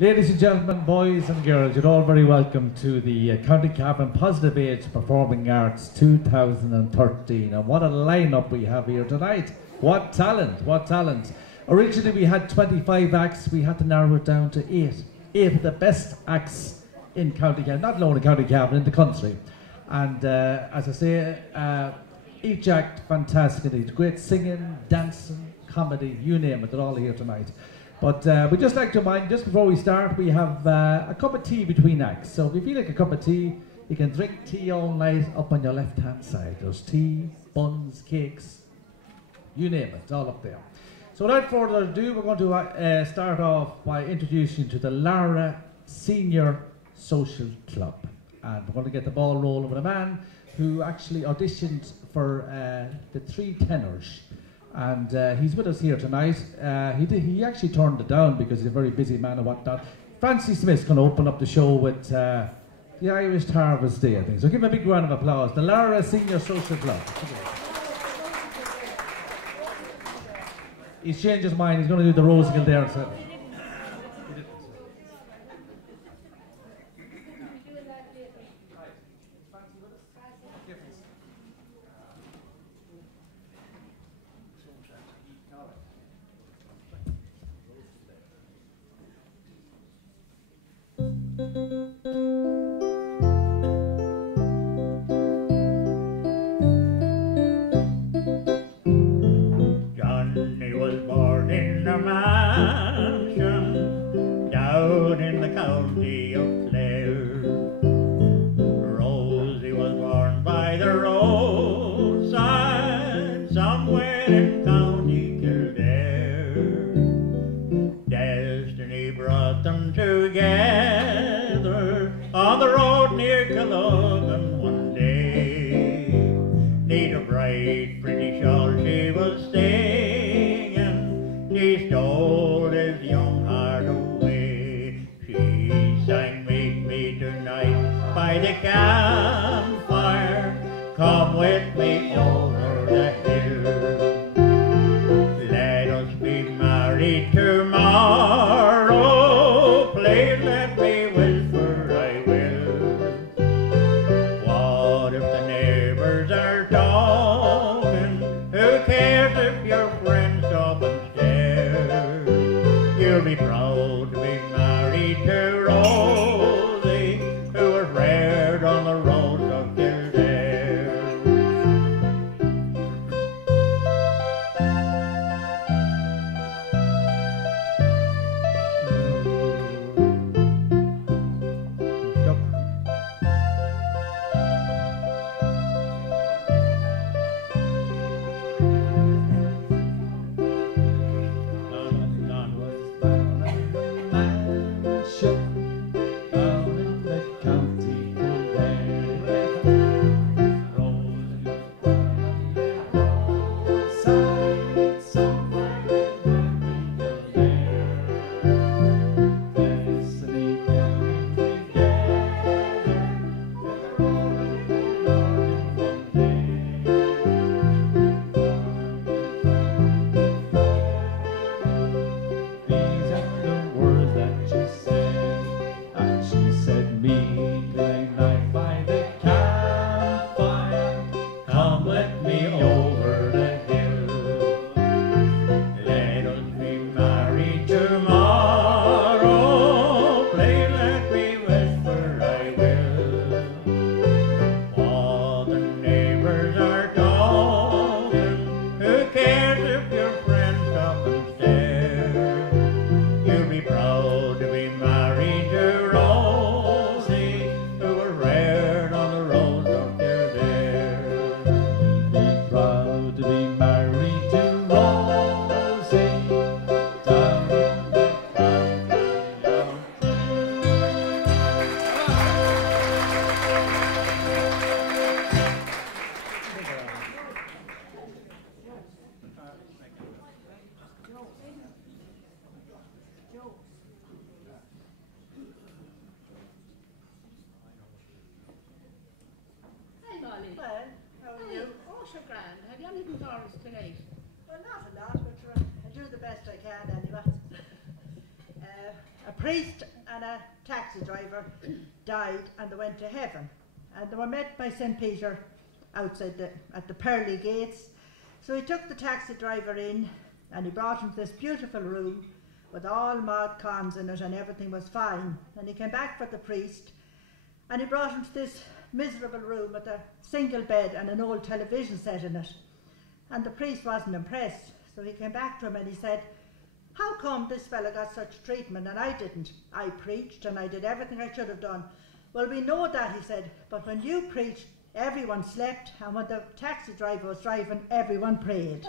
Ladies and gentlemen, boys and girls, you're all very welcome to the County Cavan Positive Age Performing Arts 2013. And what a lineup we have here tonight. What talent, what talent. Originally we had 25 acts, we had to narrow it down to 8. 8 of the best acts in County Cavan, not alone in County Cavan, in the country. And as I say, each act fantastic. Great singing, dancing, comedy, you name it, they're all here tonight. But we'd just like to remind, just before we start, we have a cup of tea between acts. So if you feel like a cup of tea, you can drink tea all night up on your left-hand side. There's tea, buns, cakes, you name it, it's all up there. So without further ado, we're going to start off by introducing you to the Lara Senior Social Club. And we're going to get the ball rolling with a man who actually auditioned for the Three Tenors. And he's with us here tonight. He actually turned it down because he's a very busy man and whatnot. Francie Smith's going to open up the show with the Irish Harvest Day, I think. So give him a big round of applause. The Lara Senior Social Club. He's changed his mind. He's going to do the Rosical there. So. Johnny was born in a mansion down in the county of Clare. Rosie was born by the roadside somewhere in County Kildare. Destiny brought them together on the road near Culloden one day. Neath a bright pretty shawl she was singing, she stole his young heart away. She sang, "Meet me tonight by the campfire, come with me over the hill. Let us be married tomorrow, please let me whisper I will. What if the neighbors are talking? Who cares if your friends stop and stare? You'll be proud to be married to Rosie, who was reared on the roads of Kildare." priest and a taxi driver died and they went to heaven. And they were met by St. Peter outside at the pearly gates. So he took the taxi driver in and he brought him to this beautiful room with all mod cons in it and everything was fine. And he came back for the priest and he brought him to this miserable room with a single bed and an old television set in it. And the priest wasn't impressed. So he came back to him and he said, how come this fella got such treatment and I didn't? I preached and I did everything I should have done. Well, we know that, he said, but when you preached, everyone slept, and when the taxi driver was driving, everyone prayed.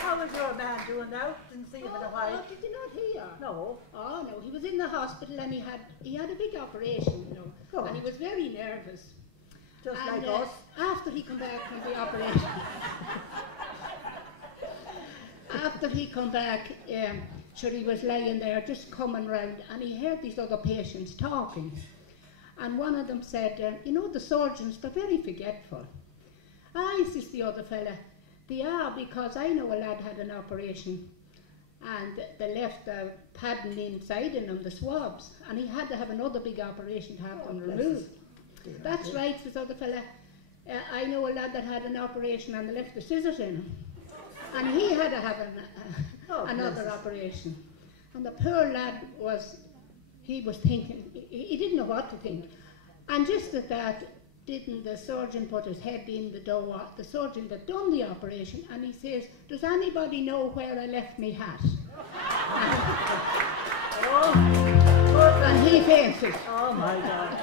How is your man doing now? Didn't see him in a while. Oh, did you not hear? No. Oh no, he was in the hospital and he had a big operation, you know, God. and he was very nervous. Just And, like us. After he come back from the operation, after he come back, sure he was laying there just coming round, and he heard these other patients talking, and one of them said, you know, the surgeons, they're very forgetful. I says the other fella, they are, because I know a lad had an operation and they left the padding inside in him, the swabs, and he had to have another big operation to have them removed. That's right, says the other fella. I know a lad that had an operation and they left the scissors in him. And he had to have another operation. And the poor lad was thinking, he didn't know what to think. And just at that, didn't the surgeon put his head in the door, the surgeon that done the operation, and he says, does anybody know where I left me hat? And he fainted. Oh my God.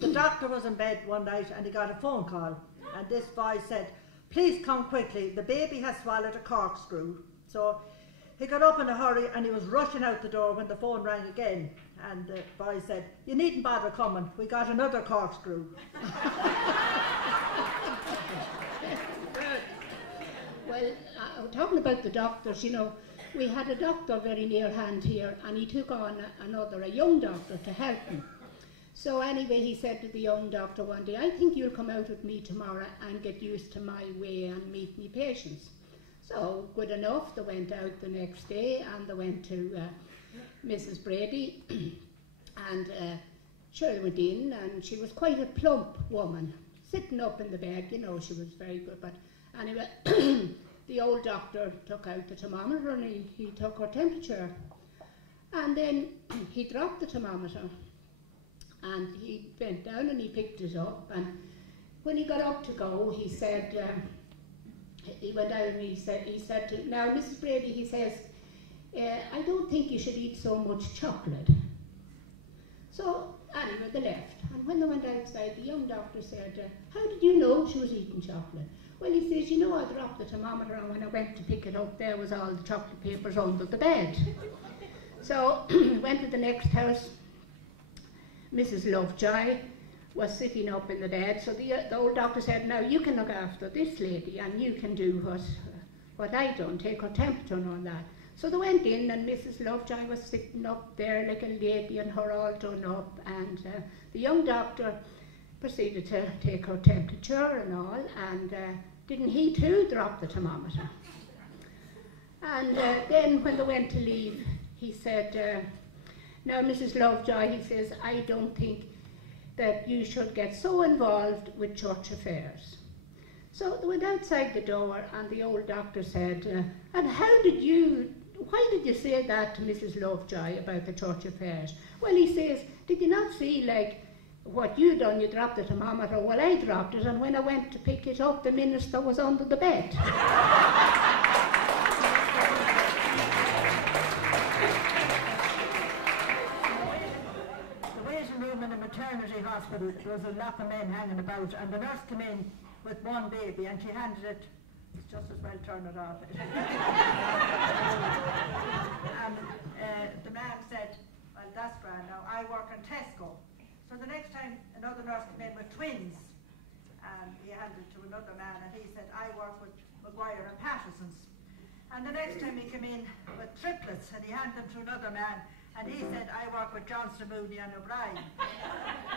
The doctor was in bed one night and he got a phone call, and this boy said, please come quickly, the baby has swallowed a corkscrew. So he got up in a hurry and he was rushing out the door when the phone rang again, and the boy said, you needn't bother coming, we got another corkscrew. Well, talking about the doctors, you know, we had a doctor very near hand here, and he took on a young doctor to help him. So anyway, he said to the young doctor one day, I think you'll come out with me tomorrow and get used to my way and meet me patients. So good enough, they went out the next day and they went to Mrs. Brady, and sure, they went in, and she was quite a plump woman, sitting up in the bed, you know, she was very good. But anyway, the old doctor took out the thermometer and he took her temperature, and then he dropped the thermometer and he bent down and he picked it up, and when he got up to go, he said, he went down and he said to, now Mrs. Brady, he says, I don't think you should eat so much chocolate. So anyway, they left, and when they went outside, the young doctor said, how did you know she was eating chocolate? Well, he says, you know, I dropped the thermometer, and when I went to pick it up, there was all the chocolate papers under the bed. So went to the next house. Mrs. Lovejoy was sitting up in the bed, so the old doctor said, now you can look after this lady and you can do what I done, take her temperature and all that. So they went in, and Mrs. Lovejoy was sitting up there like a lady and her all done up, and the young doctor proceeded to take her temperature and all, and didn't he too drop the thermometer? And then when they went to leave, he said, now Mrs. Lovejoy, he says, I don't think that you should get so involved with church affairs. So they went outside the door, and the old doctor said, and why did you say that to Mrs. Lovejoy about the church affairs? Well, he says, did you not see, like, what you done? You dropped the thermometer. Well, I dropped it, and when I went to pick it up, the minister was under the bed. In a maternity hospital, there was a lot of men hanging about, and the nurse came in with one baby and she handed it, it's just as well turn it off. And the man said, well, that's grand, now I work in Tesco. So the next time another nurse came in with twins, and he handed it to another man, and he said, I work with Maguire and Patterson's. And the next time he came in with triplets, and he handed them to another man, and he said, I work with Johnson, Mooney and O'Brien.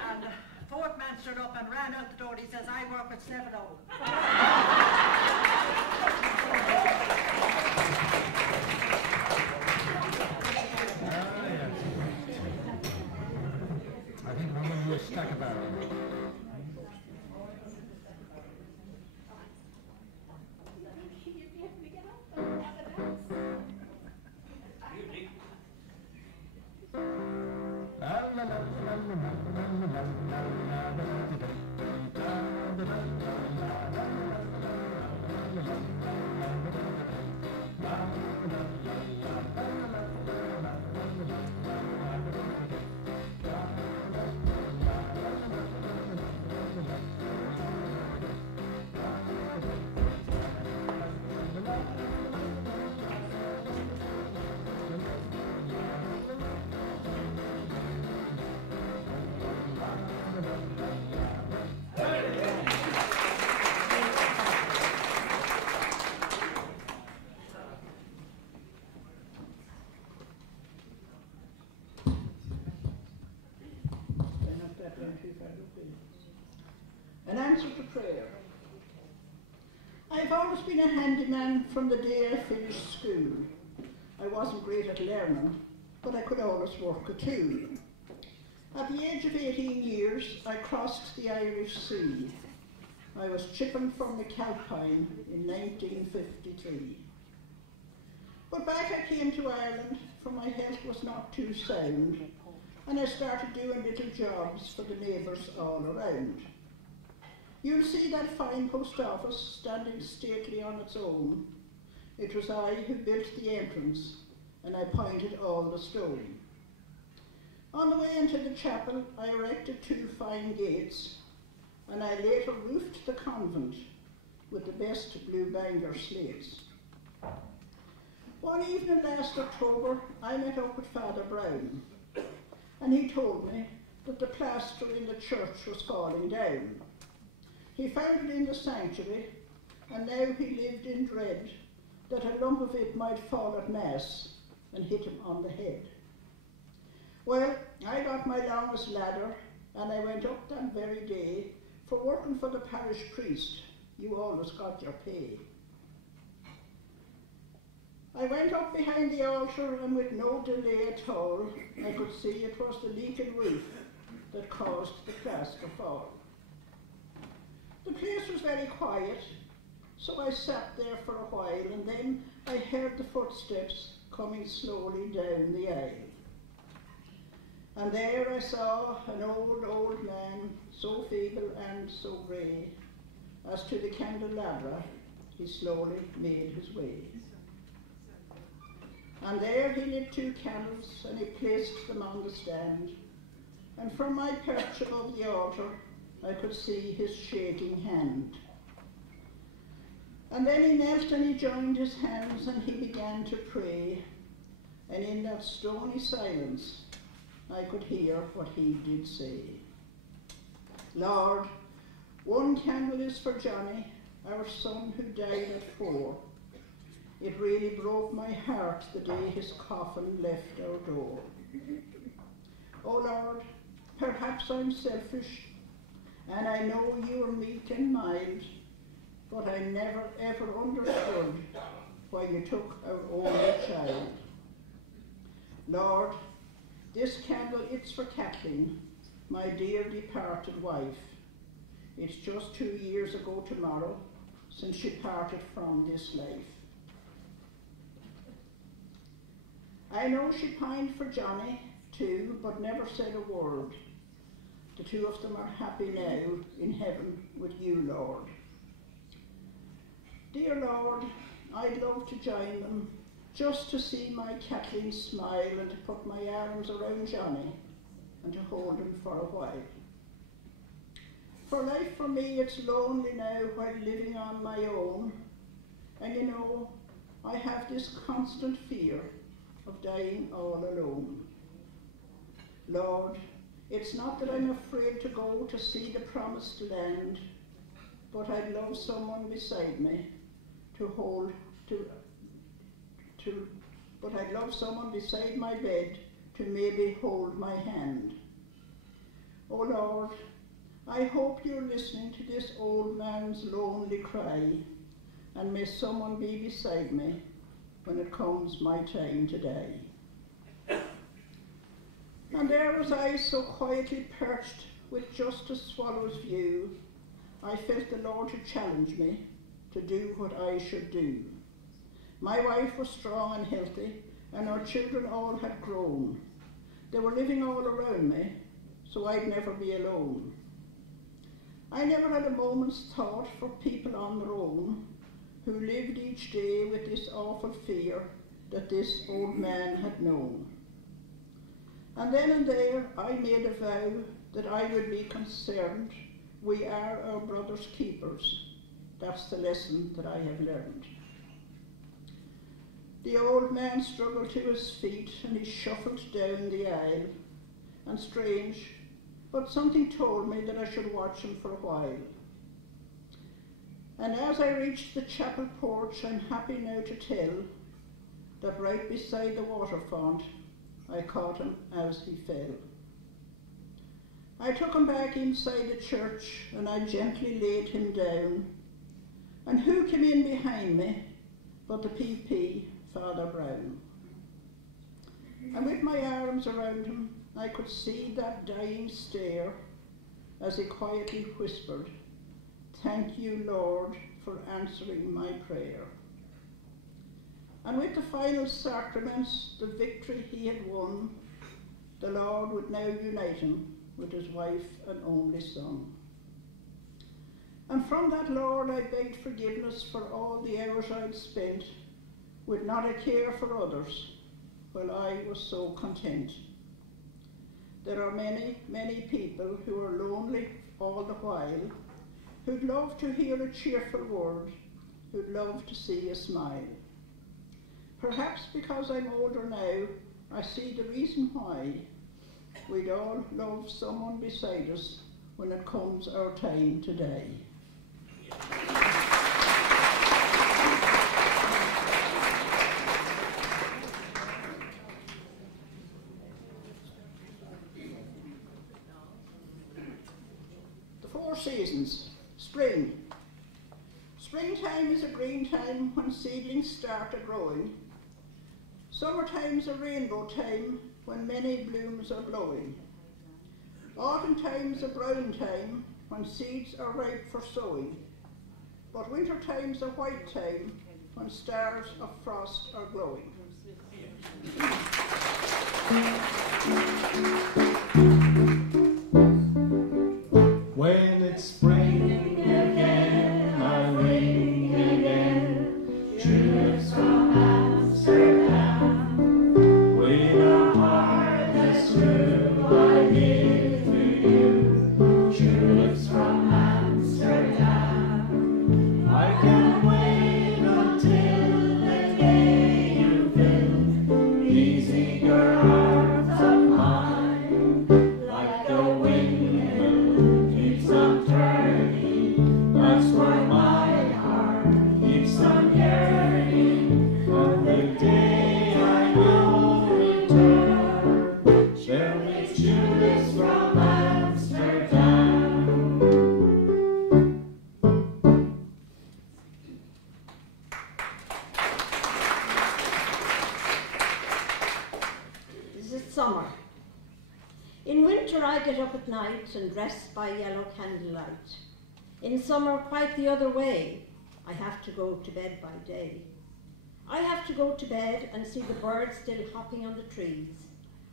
And the fourth man stood up and ran out the door. He says, I work with 7-0. An answer to prayer. I've always been a handyman from the day I finished school. I wasn't great at learning, but I could always work a tool. At the age of 18 years, I crossed the Irish Sea. I was chipping from the Calpine in 1953. But back I came to Ireland, for my health was not too sound, and I started doing little jobs for the neighbours all around. You'll see that fine post office standing stately on its own. It was I who built the entrance, and I pointed all the stone. On the way into the chapel, I erected 2 fine gates, and I later roofed the convent with the best blue Bangor slates. One evening last October, I met up with Father Brown, and he told me that the plaster in the church was falling down. He found it in the sanctuary, and now he lived in dread that a lump of it might fall at Mass and hit him on the head. Well, I got my longest ladder, and I went up that very day, for working for the parish priest, you always got your pay. I went up behind the altar, and with no delay at all, I could see it was the leaking roof that caused the plaster fall. The place was very quiet, so I sat there for a while, and then I heard the footsteps coming slowly down the aisle. And there I saw an old man, so feeble and so grey, as to the candelabra he slowly made his way. And there he lit 2 candles, and he placed them on the stand, and from my perch above the altar I could see his shaking hand. And then he knelt and he joined his hands and he began to pray, and in that stony silence I could hear what he did say. Lord, 1 candle is for Johnny, our son who died at 4. It really broke my heart the day his coffin left our door. Oh Lord, perhaps I'm selfish, and I know you're meek and mild, but I never ever understood why you took our only child. Lord, this candle, it's for Kathleen, my dear departed wife. It's just 2 years ago tomorrow since she parted from this life. I know she pined for Johnny too, but never said a word. The 2 of them are happy now in heaven with you, Lord. Dear Lord, I'd love to join them, just to see my Kathleen smile and to put my arms around Johnny and to hold him for a while. For life for me, it's lonely now while living on my own, and you know, I have this constant fear of dying all alone. Lord, it's not that I'm afraid to go to see the promised land, but I'd love someone beside me but I'd love someone beside my bed to maybe hold my hand. Oh Lord, I hope you're listening to this old man's lonely cry, and may someone be beside me when it comes my time to die. And there was I so quietly perched with just a swallow's view. I felt the Lord to challenge me to do what I should do. My wife was strong and healthy, and our children all had grown. They were living all around me, so I'd never be alone. I never had a moment's thought for people on their own, who lived each day with this awful fear that this old man had known. And then and there I made a vow that I would be concerned. We are our brother's keepers. That's the lesson that I have learned. The old man struggled to his feet and he shuffled down the aisle. And strange, but something told me that I should watch him for a while. And as I reached the chapel porch, I'm happy now to tell that right beside the water font, I caught him as he fell. I took him back inside the church and I gently laid him down. And who came in behind me but the PP, Father Brown. And with my arms around him, I could see that dying stare as he quietly whispered, "Thank you, Lord, for answering my prayer." And with the final sacraments, the victory he had won, the Lord would now unite him with his wife and only son. And from that Lord I begged forgiveness for all the hours I'd spent with not a care for others, while I was so content. There are many, many people who are lonely all the while, who'd love to hear a cheerful word, who'd love to see a smile. Perhaps because I'm older now, I see the reason why we'd all love someone beside us when it comes our time to die. The 4 seasons. Spring. Springtime is a green time when seedlings start a-growing. Summertime's a rainbow time when many blooms are blowing. Autumn time's a brown time when seeds are ripe for sowing. But winter time's a white time when stars of frost are glowing. When it's spring again, I ring again, tulips from Amsterdam. With a heart that's true, I give to you, tulips from Amsterdam. I can wait until the day you fill these eager arms of mine, like the windmill keeps on turning. That's where my heart keeps on yearning. And the day I will return, share with tulips from Amsterdam. This is summer. In winter I get up at night and rest by yellow candlelight. In summer quite the other way, I have to go to bed by day. I have to go to bed and see the birds still hopping on the trees,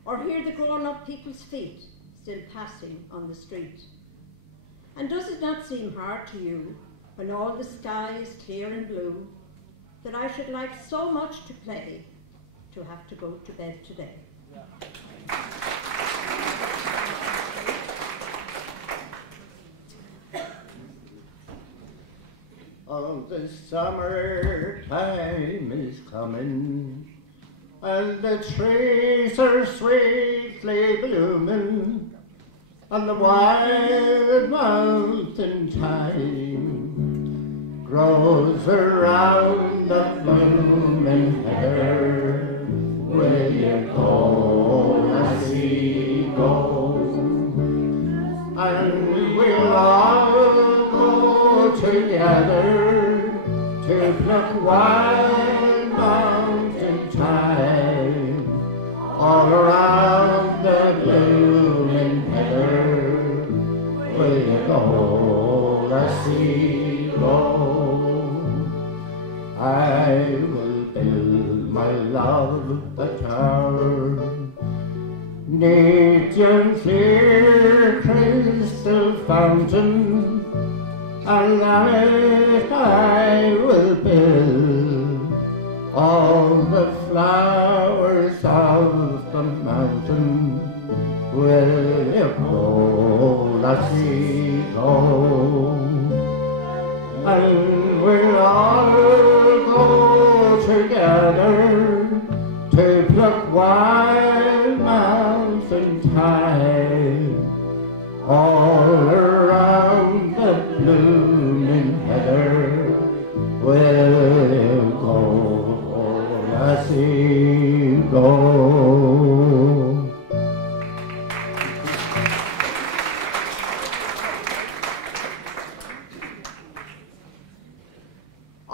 or hear the grown-up people's feet still passing on the street. And does it not seem hard to you, when all the sky is clear and blue, that I should like so much to play, to have to go to bed today? Oh, the summer time is coming, and the trees are sweetly blooming, and the wild mountain thyme grows around the blooming heather. Will you go, lassie, go? And we'll all go together to pluck wild mountain thyme all around the blooming heather. Will you go, lassie, go? I will build my love a tower, neat and clear crystal fountain, and I will build all the flowers of the mountain. Will you go, lassie, go? And we'll all go together to pluck wild mountain thyme all around the blooming heather. Will you go, lassie, go?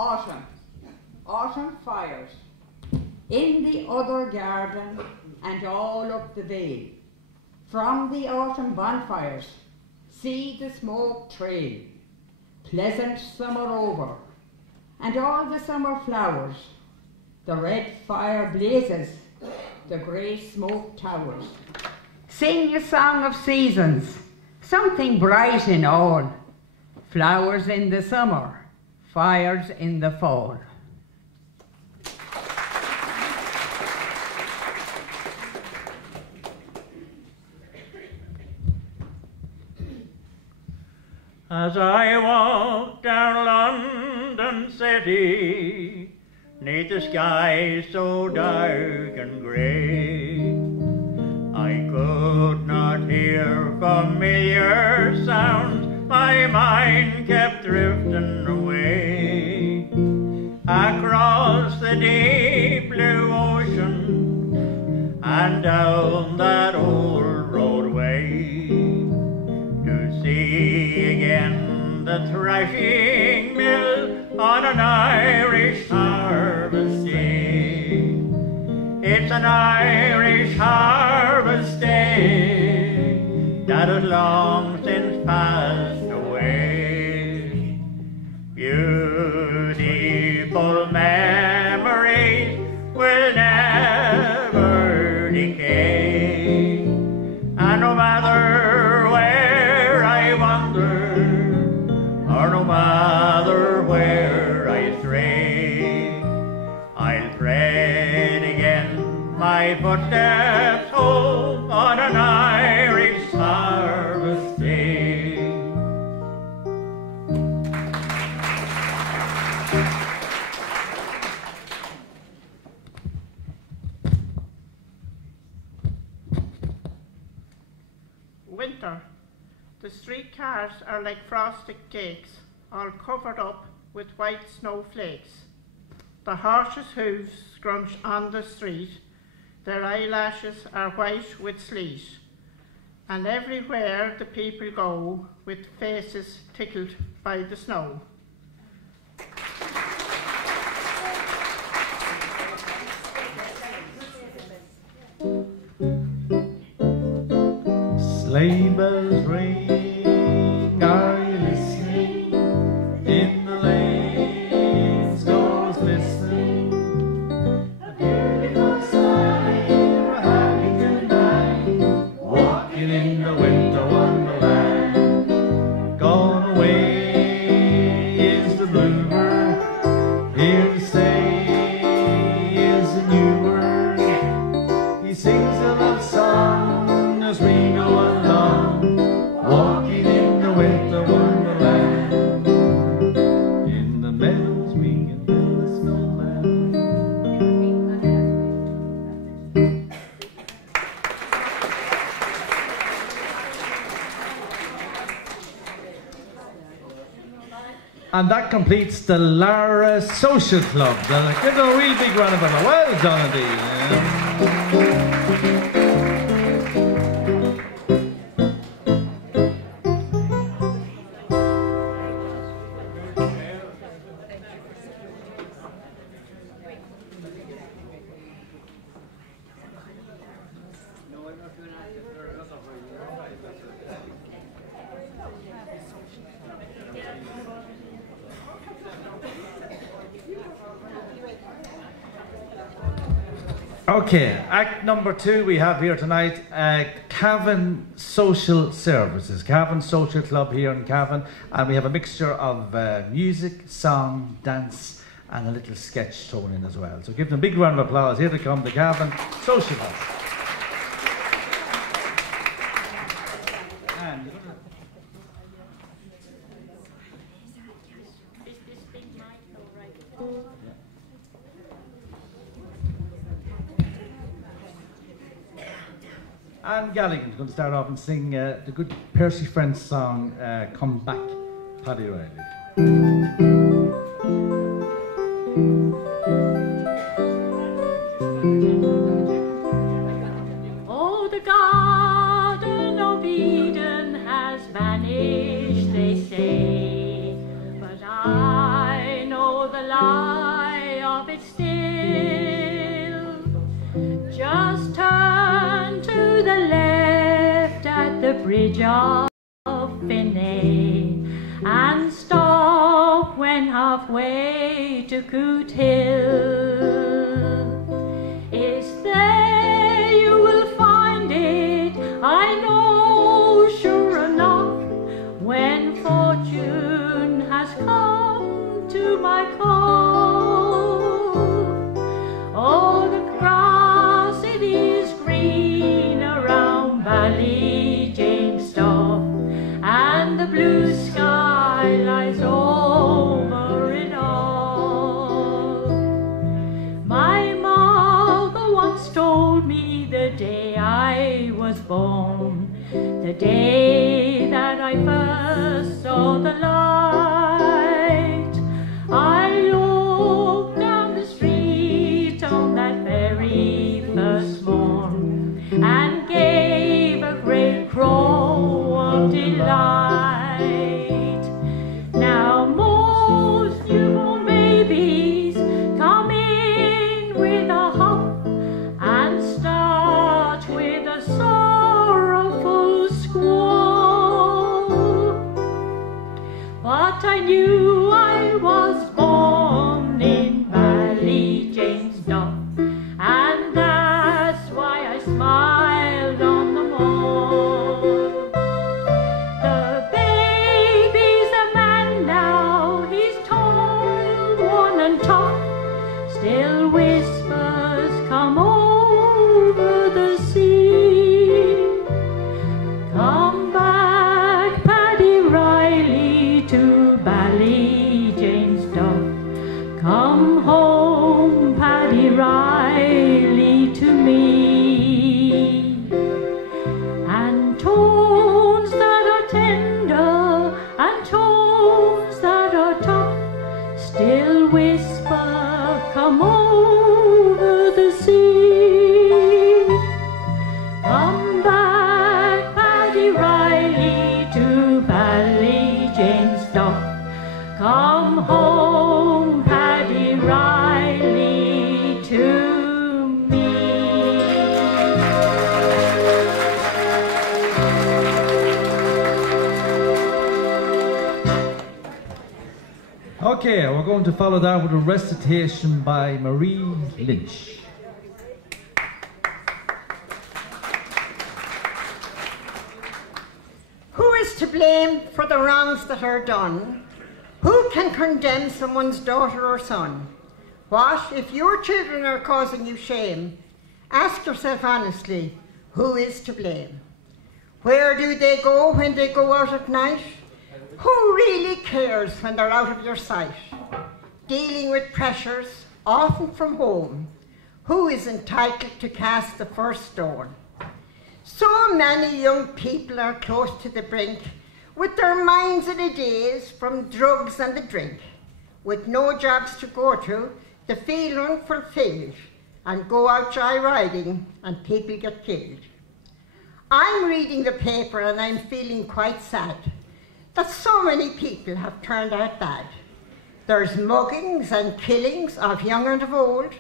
Autumn, autumn fires, in the other garden and all up the vale. From the autumn bonfires, see the smoke trail. Pleasant summer over, and all the summer flowers. The red fire blazes, the grey smoke towers. Sing a song of seasons, something bright in all. Flowers in the summer, fires in the fall. As I walk down London city, 'neath the sky so dark and grey, I could not hear familiar sounds, my mind kept drifting away. Across the deep blue ocean, and down that old roadway, to see again the thrashing mill on an Irish harvest day. It's an Irish harvest day that has long since passed away. Beautiful memories will never decay, and no matter where I wander, or no matter where I stray, I'll tread again my footsteps home on an Irish harvest day. Winter. The streetcars are like frosted cakes, all covered up with white snowflakes. The horses' hooves scrunch on the street, their eyelashes are white with sleet, and everywhere the people go with faces tickled by the snow. Sleigh bells ring, are you listening? In the lane, snows glisten. A beautiful sight, we're happy tonight, walking in the winter wonderland. Gone away is the bluebird, here to stay is the new word. He sings a love song as we go along, walking in the winter wonderland. In the meadows we can build a snowman. And that completes the Lara Social Club. Give them a real big round of applause. Well done indeed. Okay, act number 2 we have here tonight, Cavan Social Services, Cavan Social Club here in Cavan, and we have a mixture of music, song, dance, and a little sketch thrown in as well. So give them a big round of applause. Here they come, the Cavan Social Club. And And Galligan's going to start off and sing the good Percy Friends song, Come Back, Paddy O'Reilly. Oh, the Garden of Eden has vanished, they say, but I know the lie of it still. Just turn to the left at the bridge of Finney and stop when halfway to Coot Hill. It's there you will find it, I know sure enough, when fortune has come to my cove. Oh, the grass it is green around Ballyjanestoff, and the blue sky lies over it all. My mother once told me the day I was born, the day that I first saw the light, I looked down the street on that very first morn and gave a great crow of delight. Now most newborn babies come in with a hop and start with a sorrowful squall. But I knew I was born in Ballyjanestoff, and that's why I smiled on them all. The baby's a man now, he's tall, worn and tough, still whispers come over the sea. Come back, Paddy Riley, to Ballyjanestoff. Come home, Paddy Riley, to me. And tones that are tender and tones that are tough still whisper, come over the sea. Come back, Paddy Riley, to Ballyjanestoff. Come home, Paddy Riley, to me. Okay, we're going to follow that with a recitation by Marie Lynch. Who is to blame for the wrongs that are done? Who can condemn someone's daughter or son? What if your children are causing you shame? Ask yourself honestly, who is to blame? Where do they go when they go out at night? Who really cares when they're out of your sight? Dealing with pressures, often from home, who is entitled to cast the first stone? So many young people are close to the brink, with their minds in a daze from drugs and the drink, with no jobs to go to, they feel unfulfilled and go out joyriding and people get killed. I'm reading the paper and I'm feeling quite sad that so many people have turned out bad. There's muggings and killings of young and of old.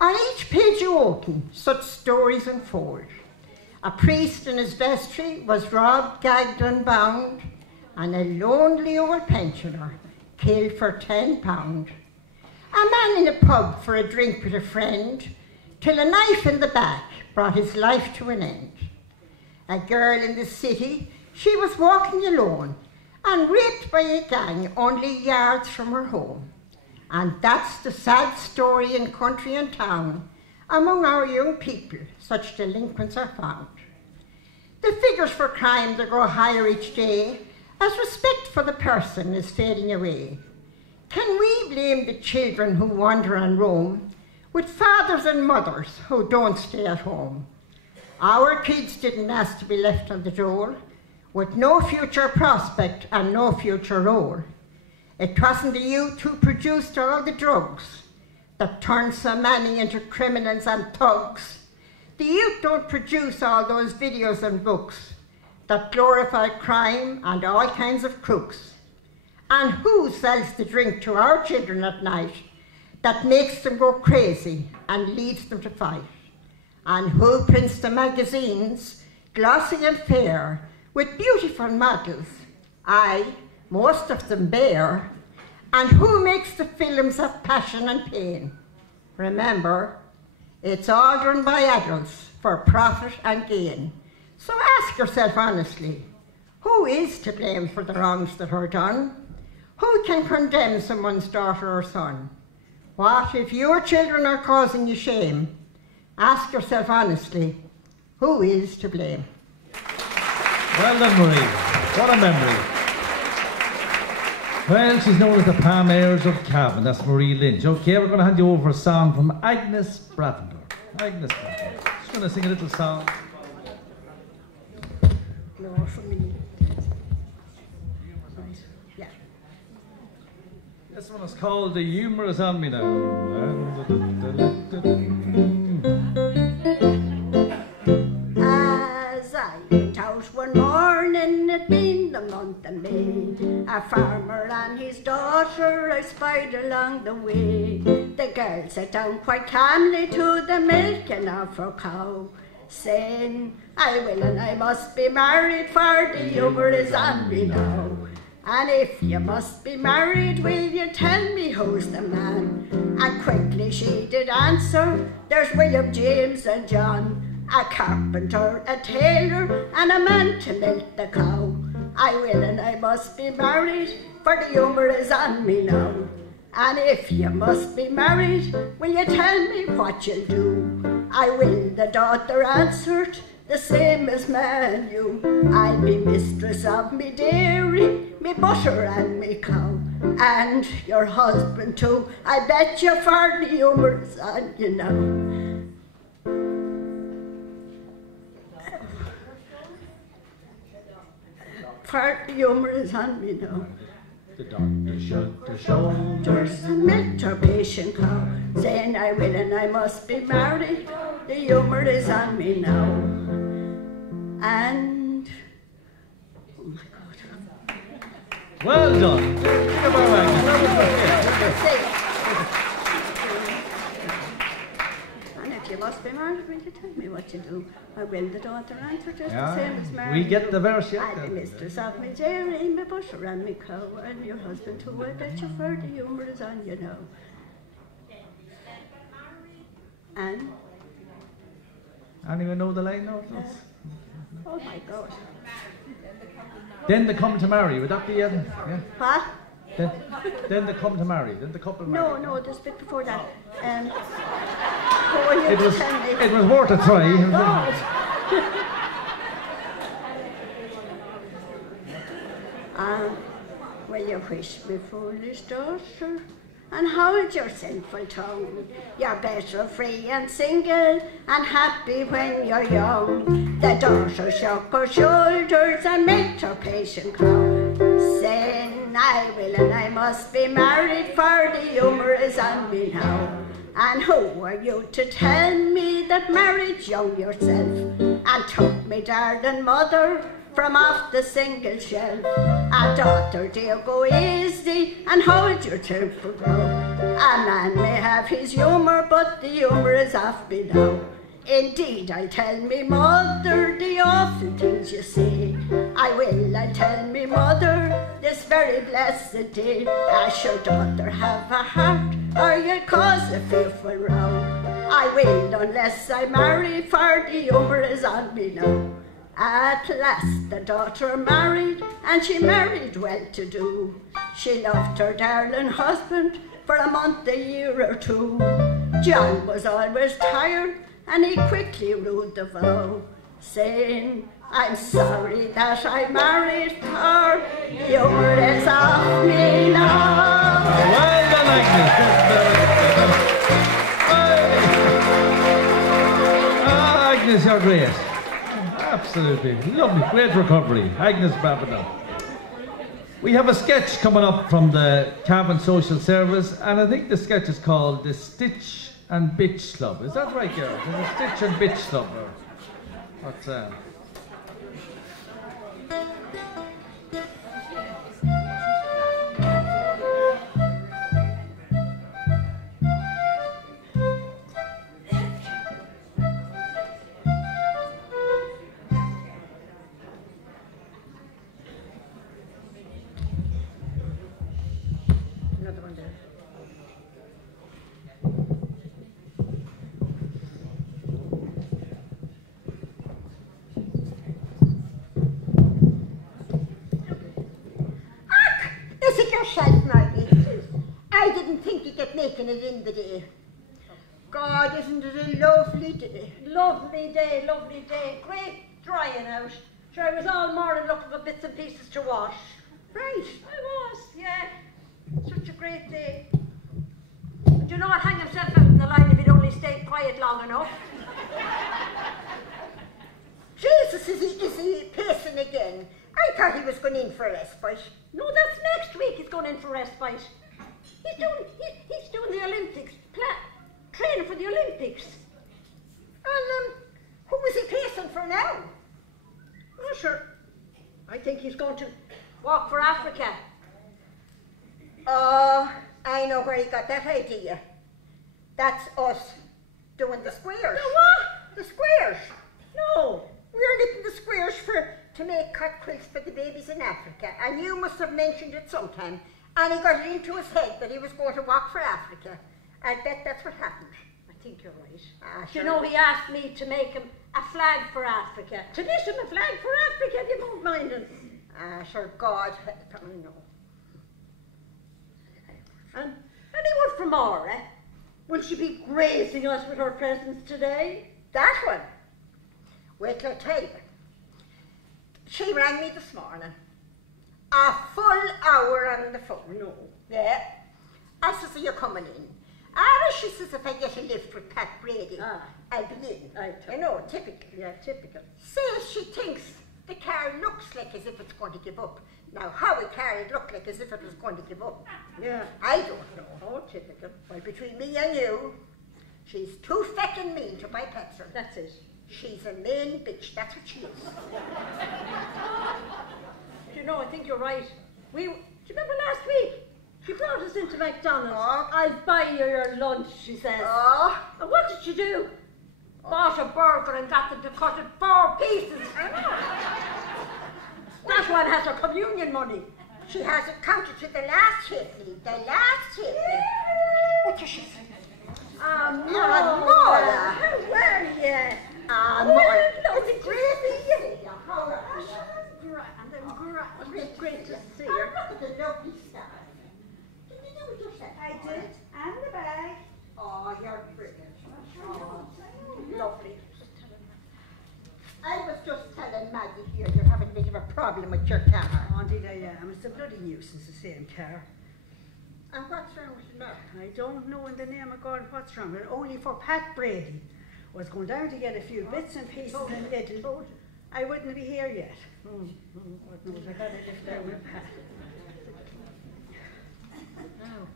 On each page you open, such stories unfold. A priest in his vestry was robbed, gagged and bound, and a lonely old pensioner killed for £10. A man in a pub for a drink with a friend, till a knife in the back brought his life to an end. A girl in the city, she was walking alone and raped by a gang only yards from her home. And that's the sad story in country and town. Among our young people, such delinquents are found. The figures for crime, they grow higher each day, as respect for the person is fading away. Can we blame the children who wander and roam, with fathers and mothers who don't stay at home? Our kids didn't ask to be left on the dole, with no future prospect and no future role. It wasn't the youth who produced all the drugs that turned so many into criminals and thugs. The youth don't produce all those videos and books that glorify crime and all kinds of crooks. And who sells the drink to our children at night that makes them go crazy and leads them to fight? And who prints the magazines, glossy and fair, with beautiful models, aye, most of them bare? And who makes the films of passion and pain? Remember, it's all done by adults for profit and gain. So ask yourself honestly, who is to blame for the wrongs that are done? Who can condemn someone's daughter or son? What if your children are causing you shame? Ask yourself honestly, who is to blame? Well done, Marie. What a memory. Well, she's known as the Palm Ayres of Cavan. That's Marie Lynch. Okay, we're going to hand you over a song from Agnes Bravender. Agnes Bravender. She's going to sing a little song. No, for me. Right. Yeah. This one is called The Humour Is On Me Now. As I went out one morning, it been the month of May, a farmer and his daughter I spied along the way. The girl sat down quite calmly to the milking of her cow, saying, I will and I must be married, for the humour is on me now. And if you must be married, will you tell me who's the man? And quickly she did answer, there's William, James and John, a carpenter, a tailor, and a man to milk the cow. I will and I must be married, for the humour is on me now. And if you must be married, will you tell me what you'll do? I will, the daughter answered, the same as man you. I'll be mistress of me dairy, me butter and me cow, and your husband too. I bet you for the humour is on you now. For the humour is on me now. The doctor shrugged her shoulders and milked her patient cow, saying I will and I must be married, the humour is on me now. And oh my God. Well done. Think about that. And if you must be married, will you tell me what you do? I will, the daughter answered, just Yeah, the same as married. we get the verse, yeah. I'm the mistress of me dairy, me butter and me cow, and your husband too. I bet you for the humour is on you now. And? Anyone know the line now? Oh my God. Then they come to marry. Would that be it? Yeah. What? Then they come to marry. Then the couple marry. No, there's a bit before that. Who are you to tell me? It was worth a try. Will you wish me foolish daughter, and hold your sinful tongue? You're better free and single and happy when you're young. The daughter shook her shoulders and made her patient cow, saying, I will and I must be married, for the humour is on me now. And who are you to tell me that married young yourself, and took me darling mother from off the single shelf? A daughter, dear, go easy and hold your temper low. A man may have his humour, but the humour is off me now. Indeed, I'll tell me mother the awful things you say. I will, I'll tell me mother this very blessed day. As your daughter have a heart, or you'll cause a fearful row. I will, unless I marry, for the humour is on me now. At last the daughter married, and she married well-to-do. She loved her darling husband for a month, a year or two. John was always tired, and he quickly ruled the vow, saying, I'm sorry that I married her, humour is off me now. Well done, Agnes. Agnes, you're great. Absolutely. Lovely. Great recovery. Agnes Bravender. We have a sketch coming up from the Cavan Social Service, and I think the sketch is called The Stitch and Bitch Club. Is that right, girls? There's a Stitch and Bitch Club. What's that? taking it in the day. God, isn't it a lovely day? Lovely day, lovely day. Great drying out. Sure, I was all morning looking for bits and pieces to wash. Right. I was, yeah. Such a great day. But you know what, hang himself out in the line if he'd only stayed quiet long enough. Jesus, is he pacing again? I thought he was going in for a respite. No, that's next week he's going in for respite. He's doing the Olympics, training for the Olympics. And who is he pacing for now? Oh, sure. I think he's going to walk for Africa. Oh, I know where he got that idea. That's us doing the squares. The what? The squares. No. We're knitting the squares to make cut quilts for the babies in Africa. And you must have mentioned it sometime. And he got it into his head that he was going to walk for Africa. And that's what happened. I think you're right. Sure. You know, he asked me to make him a flag for Africa. To knit him a flag for Africa, if you won't mind him. Sure, God, I know. And anyone from Aura? Will she be gracing us with her presence today? That one? Wait till I tell you. She rang me this morning. A full hour on the phone. No. Yeah. I says, are you coming in? She says, if I get a lift with Pat Brady, I'll be in. I know, typical. Yeah, typical. Says she thinks the car looks like as if it's going to give up. Now, how a car would look like as if it was going to give up? Yeah. I don't know. Oh, typical. Well, between me and you, she's too feckin' mean to buy petrol. That's it. She's a mean bitch, that's what she is. You know, I think you're right. Do you remember last week? She brought us into McDonald's. Oh. I'll buy you your lunch, she says. Oh. And what did she do? Bought a burger and got them to cut it 4 pieces. That one has her communion money. She hasn't counted to the last halfpenny. The last halfpenny. What does she say? Mora. How are you? Mora. Lovely to see you. How are you? Great to see you. Look at the lovely star. Did you do it yourself? I did, and the bag. Oh, you're brilliant. Oh, Lovely. I was just telling Maggie here you're having a bit of a problem with your car. Oh, indeed I am. It's a bloody nuisance, the same car. And what's wrong with it now? I don't know in the name of God what's wrong with it. Only for Pat Brady was going down to get a few bits and pieces in Lidl. I wouldn't be here yet. God knows, I got to lift down with Pat. Now.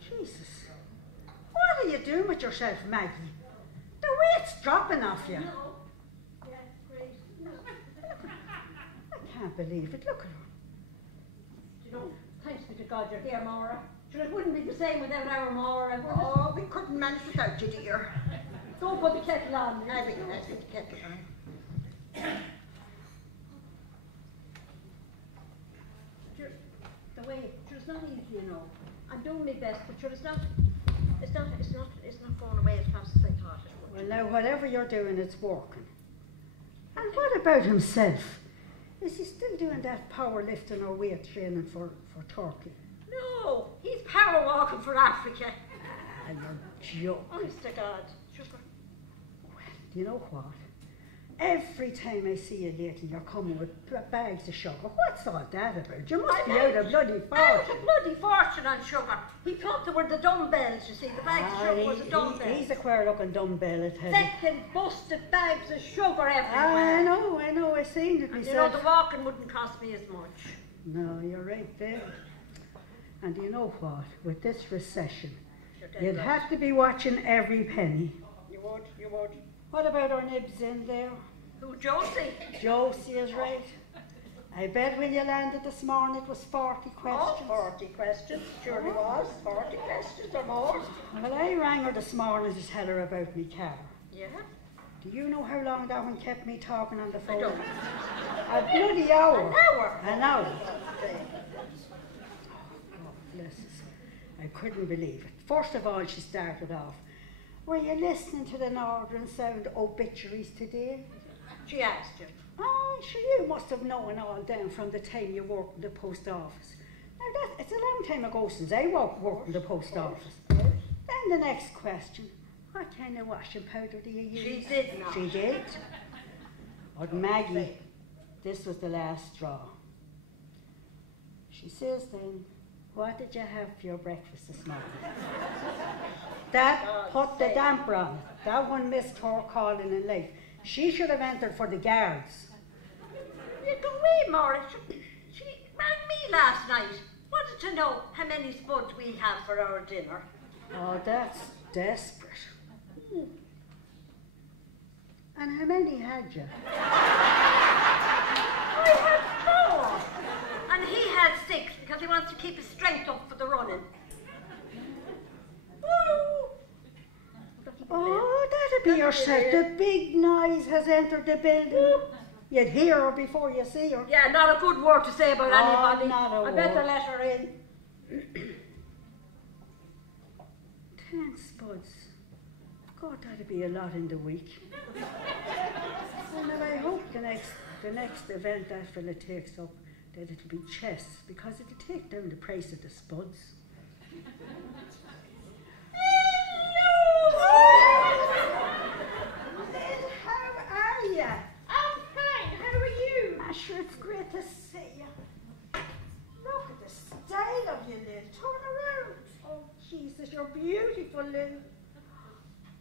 Jesus. What are you doing with yourself, Maggie? The weight's dropping off you. I can't believe it. Look at her. You know, thanks be to God you're here, Maura. Sure, it wouldn't be the same without our Maura. Oh, we couldn't manage without you, dear. Don't put the kettle on. I will put the kettle on. The way, it's not easy, you know. I'm doing my best, but sure, it's not going away as fast as I thought it would. Well, now, whatever you're doing, it's working. And what about himself? Is he still doing that power lifting or weight training for Turkey? No, he's power walking for Africa. You're joking. Honest to God. Sugar. Well, do you know what? Every time I see you lately, you're coming with bags of sugar. What's all that about? You must be out of bloody fortune. Out of bloody fortune on sugar. He thought they were the dumbbells, you see. The bags of sugar was a dumbbell. He's a queer-looking dumbbell at head. Second busted bags of sugar everywhere. I know, I seen it myself. You know, the walking wouldn't cost me as much. No, you're right there. And you know what? With this recession, you'd have to be watching every penny. You would. What about our nibs in there? Who, Josie? Josie is right. I bet when you landed this morning it was 40 questions. Oh, 40 questions. Surely was. 40 questions or more. Well, I rang her this morning to tell her about me car. Yeah? Do you know how long that one kept me talking on the phone? I don't. A bloody hour. An hour? An hour. Oh, bless us. I couldn't believe it. First of all, she started off. Were you listening to the Northern Sound obituaries today? She asked you. Oh, sure, you must have known all them from the time you worked in the post office. Now, it's a long time ago since I worked in the post office. Then the next question, what kind of washing powder do you use? She did not. She did? But Maggie, this was the last straw. She says then, what did you have for your breakfast this morning? That put the damper on it. That one missed her calling in life. She should have entered for the guards. You go away, Maura. She rang me last night. Wanted to know how many spuds we have for our dinner. Oh, that's desperate. And how many had you? I had 4. And he had 6 because he wants to keep his strength up for the running. Oh, that'd be yourself. The big noise has entered the building. You'd hear her before you see her. Yeah, not a good word to say about anybody. Not a I better word. let her in. 10 spuds. God, that'd be a lot in the week. And I hope the next event that fella takes up, that it'll be chess, because it'll take down the price of the spuds. Lynn, how are you? I'm fine. How are you? Ah, sure, it's great to see you. Look at the style of you, Lynn. Turn around. Oh, Jesus, you're beautiful, Lynn.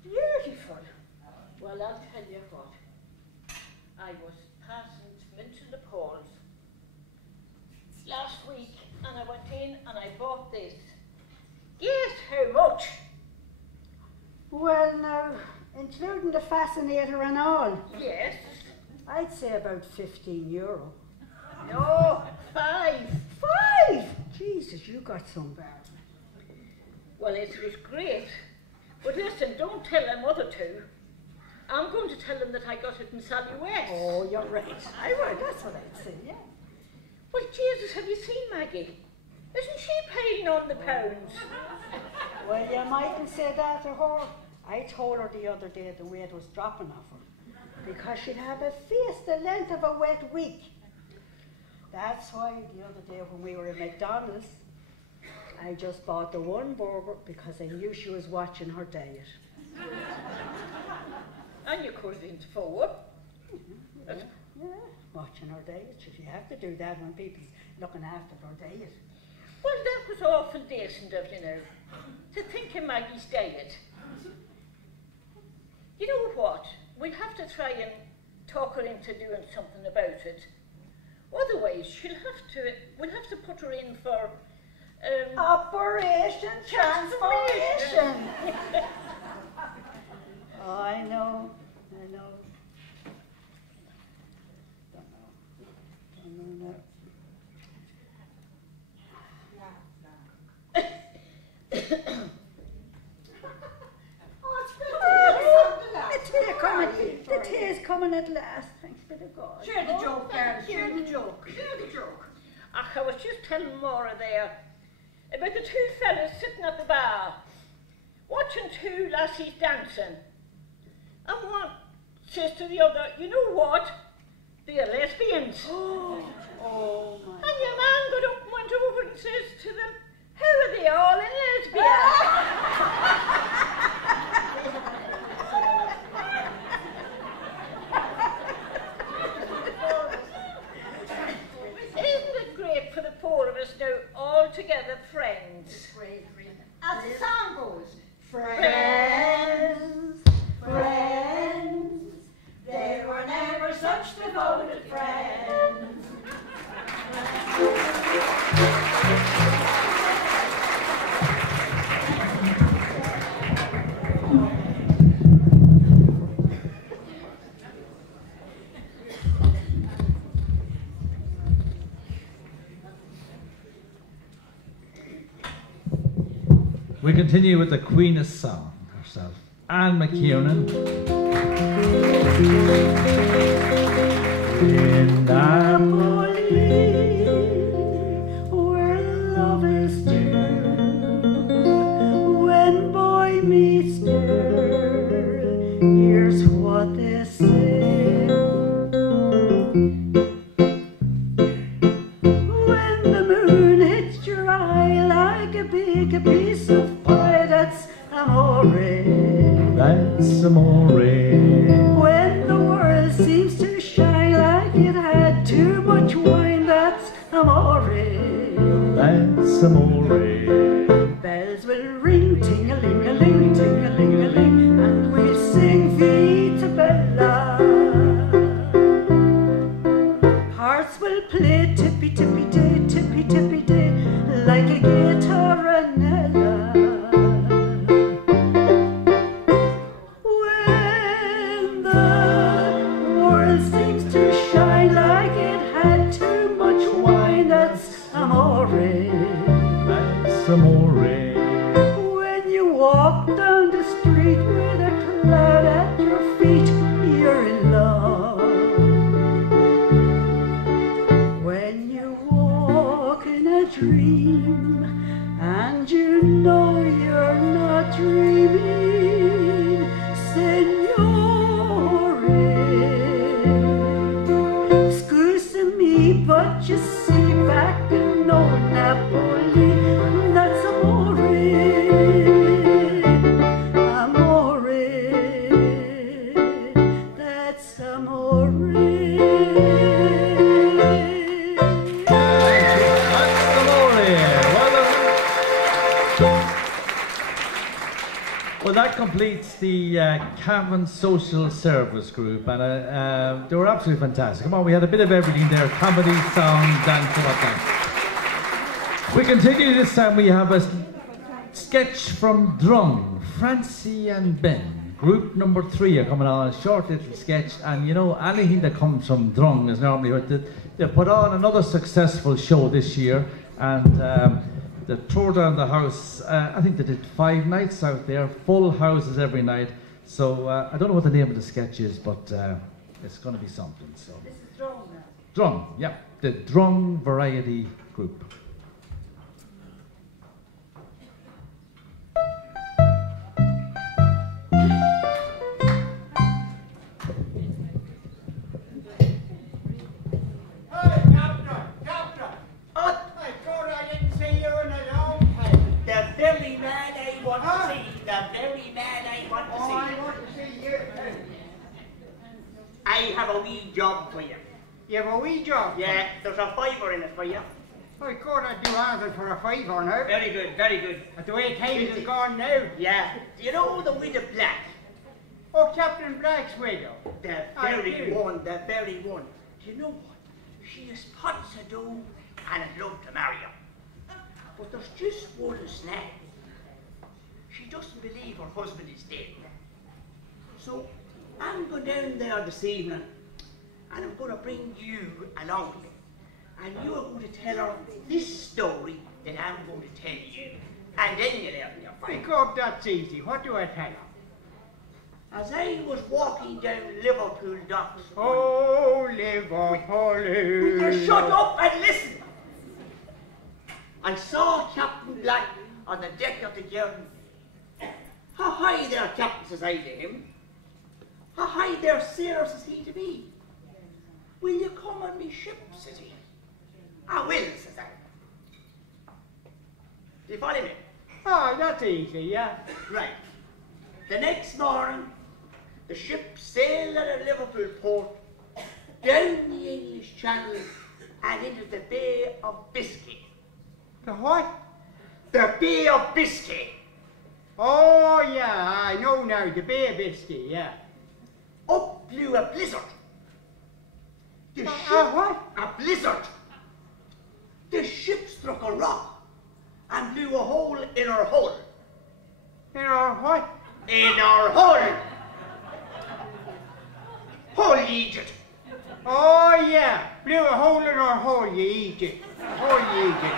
Beautiful. Well, I'll tell you what. I was passing into the polls last week, and I went in and I bought this. Guess how much? Well, now, including the fascinator and all, Yes. I'd say about €15. No, 5. 5? Jesus, you got some bad. Well, it was great. But listen, don't tell them other two. I'm going to tell them that I got it in Sally West. Oh, you're right. I would, that's what I'd say, yeah. Well, Jesus, have you seen Maggie? Isn't she paying on the pounds? Well, you mightn't say that to her. I told her the other day the weight was dropping off her, because she'd have a face the length of a wet week. That's why the other day when we were at McDonald's, I just bought the one burger because I knew she was watching her diet. And you could have 4. Yeah, watching her diet. If you have to do that when people's looking after their diet. Well, that was awful decent of you now, to think of Maggie's diet. You know what? We'll have to try and talk her into doing something about it. Otherwise, we'll have to put her in for Operation Transformation. Oh, I know. Don't know. The tea is coming at last, thanks be to God. Share the joke, girl. Share the joke. Share the joke. I was just telling Maura there about the 2 fellas sitting at the bar, watching 2 lassies dancing. And one says to the other, you know what? They are lesbians. Oh my. And your man got up and went over and says to them, how are they all in lesbians? Isn't it great for the 4 of us now, all together friends? As the song goes, Friends, friends, they were never such devoted friends. We continue with the Queen of Song herself, Anne McKiernan. In Napoli, where love is dear, when boy meets girl, here's what they say. amore. Bells will ring, ting-a-ling-a-ling, ting-a-ling-a-ling, and we'll sing Vita Bella. Hearts will play tippy-tippy-day, tippy-tippy-day, like a guitaranella. When the world seems to shine like it had too much wine, that's amore. That's amore. When you walk down the street with a cloud at your feet, you're in love. When you walk in a dream and you know you're not dreaming, signore. Scusa me, but you see back in old Napoli, that's amore. Amore, that's amore. That's amore. Well, that completes the Cavan Social Service Group, and they were absolutely fantastic. Come on, we had a bit of everything there: comedy, song, dancing, all that. We continue this time. We have a sketch from Drum, Francie and Ben. Group number 3 are coming on, a short little sketch, and you know, anything that comes from Drum is normally what they put on another successful show this year, and they tore down the house. I think they did 5 nights out there, full houses every night. So I don't know what the name of the sketch is, but it's going to be something. So This is Drum now. Drum, yeah, the Drum Variety Group. I have a wee job for you. You have a wee job? Yeah, there's a fiver in it for you. I could I'd do anything for a fiver now. Very good, very good. But the way times is gone now. Yeah. Do you know the widow Black? Oh, Captain Black's widow. The I very do. one, the very one. Do you know what? She is pots of dough and I'd love to marry her. But there's just one snag. She doesn't believe her husband is dead. So I'm going down there this evening and I'm going to bring you along with me. And you're going to tell her this story that I'm going to tell you. And then you'll have your I fight. hope that's easy. What do I tell her? As I was walking down Liverpool docks. Oh, Liverpool. Will you shut up and listen? I saw Captain Black on the deck of the Journey. How high there, Captain, says I to him. How high there, sir, says he to me. Will you come on me ship, says he. I will, says I. Do you follow me? Oh, that's easy, yeah. Right. The next morning, the ship sailed out of Liverpool port, down the English Channel, and into the Bay of Biscay. The what? The Bay of Biscay. Oh, yeah, I know now, the Bay of Biscay, yeah. Up blew a blizzard. The ship, what? a blizzard. The ship struck a rock and blew a hole in her hull. In our what? In her hull. Hull, ye Egypt. Oh, yeah, blew a hole in our hole, you Egypt. Hole, you Egypt.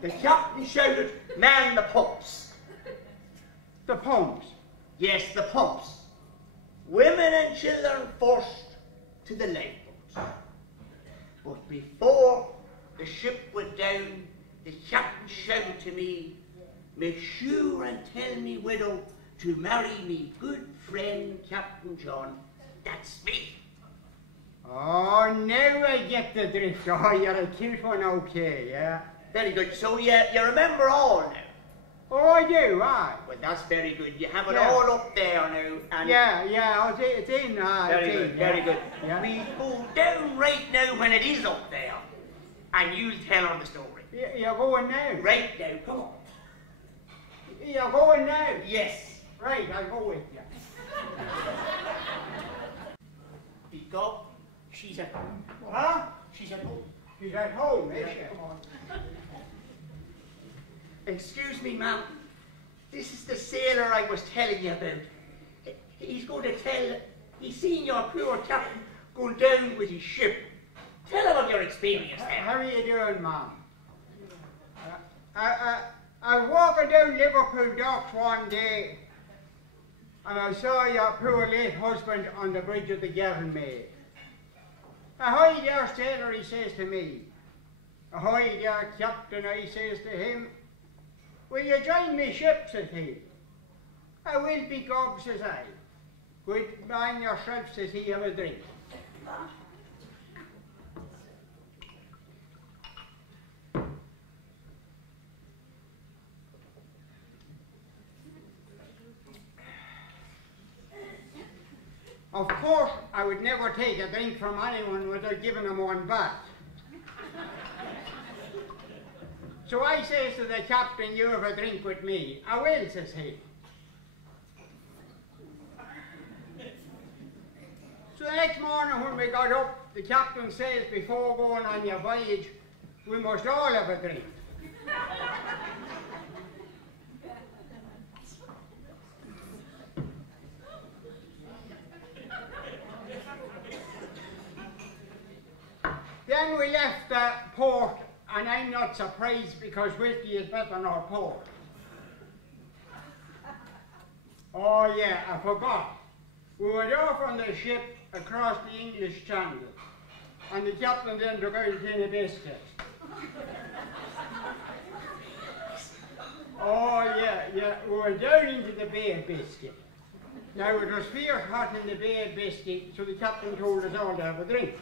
The captain shouted, man the pumps. The pumps? Yes, the pumps. Women and children forced to the lifeboats. But before the ship went down, the captain shouted to me, make sure and tell me widow to marry me good friend Captain John. That's me. Oh, now I get the drift. Oh, you're a cute one, okay, yeah. Very good. So you remember all now? Oh, I do, aye. Well, that's very good. You have it Yeah. all up there now. And Yeah, it's in, very it's good, in, very yeah. good. Yeah. We go down right now when it is up there, and you'll tell her the story. You're going now? Right now, come on. You're going now? Yes. Right, I'll go with you. Because she's at home. Huh? She's at home. She's at home, is she? Come on. Excuse me, ma'am. This is the sailor I was telling you about. He's going to tell. He's seen your poor captain go down with his ship. Tell him of your experience there. How are you doing, ma'am? I was walking down Liverpool docks one day, and I saw your poor late husband on the bridge of the Gala. Ahoy there, sailor, he says to me. Ahoy there, captain, I says to him. Will you join me ship, says he. I will be gob, says I. Good man yourself, says he, have a drink. Of course, I would never take a drink from anyone without giving them one back. So I says to the captain, you have a drink with me. I will, says he. So the next morning when we got up, the captain says, before going on your voyage, we must all have a drink. Then we left port, and I'm not surprised because whiskey is better than our port. Oh yeah, I forgot. We went off on the ship across the English Channel, and the captain then took out a tin of biscuits. Oh yeah, we were down into the Bay of Biscuit. Now it was fierce hot in the Bay of Biscuit, so the captain told us all to have a drink.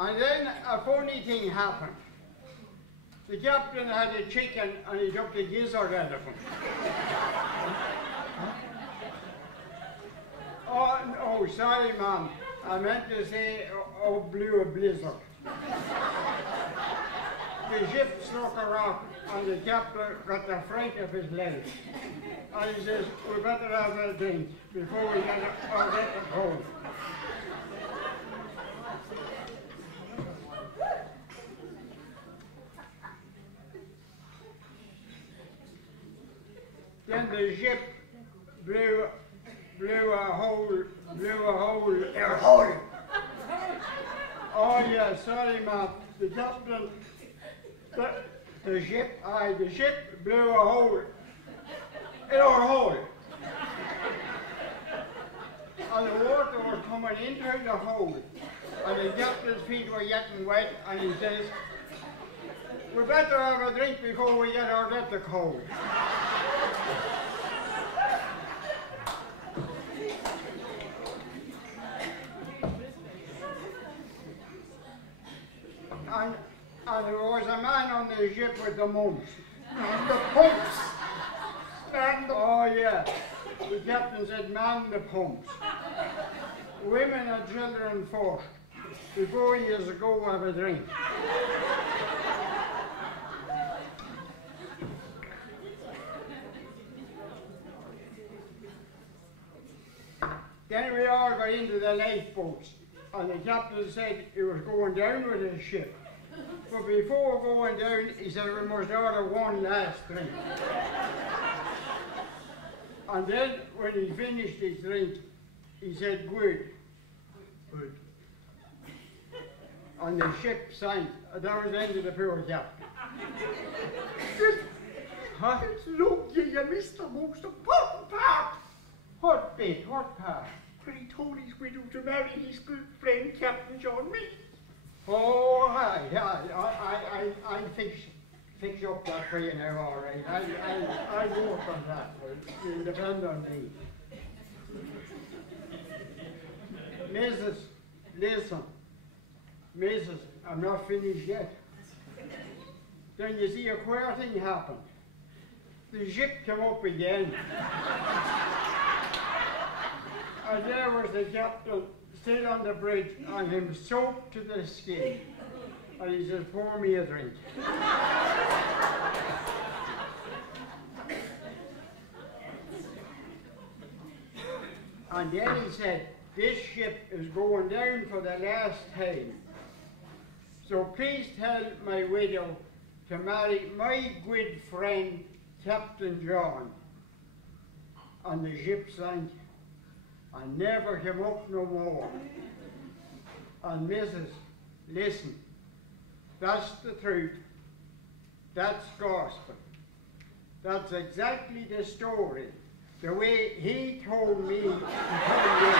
And then a funny thing happened. The captain had a chicken and he took the gizzard out of him. Oh, sorry, ma'am. I meant to say, blew a blizzard. The ship struck a rock and the captain got the fright of his legs. And he says, we better have a drink before we get home. Then the ship blew a hole. Oh yeah, sorry, ma'am. The captain, the ship blew a hole in our hole. And the water was coming into the hole. And the captain's feet were getting wet, and he says, we better have a drink before we get our letter cold. And there was a man on the ship with the mumps. And the pumps. Oh yeah. The captain said, man the pumps. Women and children first. Before you go have a drink. Then we all got into the lifeboats, and the captain said he was going down with his ship. But before going down, he said we must order one last drink. And then when he finished his drink, he said, good. Good. And the ship sank. That was the end of the poor captain. Huh? Look, you missed the most important part. What bit? What part? When he told his widow to marry his good friend Captain John Reed. Oh, I'll fix up that for you now, all right. I'll work on that. It'll depend on me. Mrs., listen. Mrs., I'm not finished yet. Then you see a queer thing happen. The ship came up again. And there was the captain still on the bridge and him soaked to the skin. And he says, pour me a drink. And then he said, this ship is going down for the last time. So please tell my widow to marry my good friend, Captain John. And the ship sank and never came up no more. And Mrs., listen, that's the truth. That's gospel. That's exactly the story. The way he told me to tell you.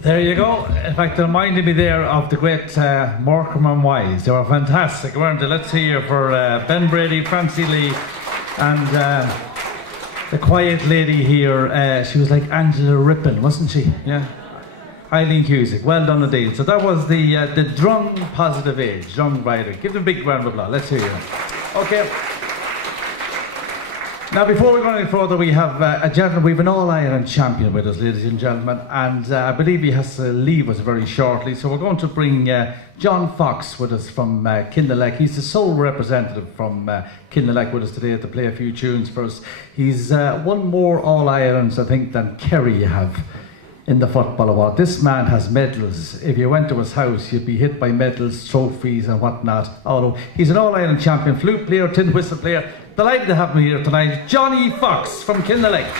There you go. In fact, it reminded me there of the great Morecambe and Wise. They were fantastic, weren't they? Let's hear for Ben Brady, Francie Lee, and the quiet lady here. She was like Angela Rippon, wasn't she? Yeah. Eileen Cusick. Well done indeed. So that was the Drung Positive Age, Drung Rider. Give them a big round of applause. Let's hear you. Okay. Now, before we go any further, we have a gentleman, we have an All-Ireland champion with us, ladies and gentlemen, and I believe he has to leave us very shortly, so we're going to bring John Fox with us from Kinderleck. He's the sole representative from Kinderleck with us today to play a few tunes for us. He's won more All-Irons, I think, than Kerry you have in the Football Award. This man has medals. If you went to his house, you'd be hit by medals, trophies and whatnot. Although he's an All-Ireland champion, flute player, tin whistle player. Delighted to have him here tonight, Johnny Fox from Kinderleck.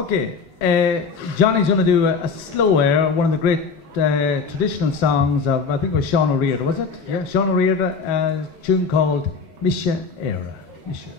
Okay, Johnny's going to do a slow air, one of the great traditional songs of, I think it was Sean O'Riordan, was it? Yeah, Sean O'Riordan, a tune called Misha Era. Misha.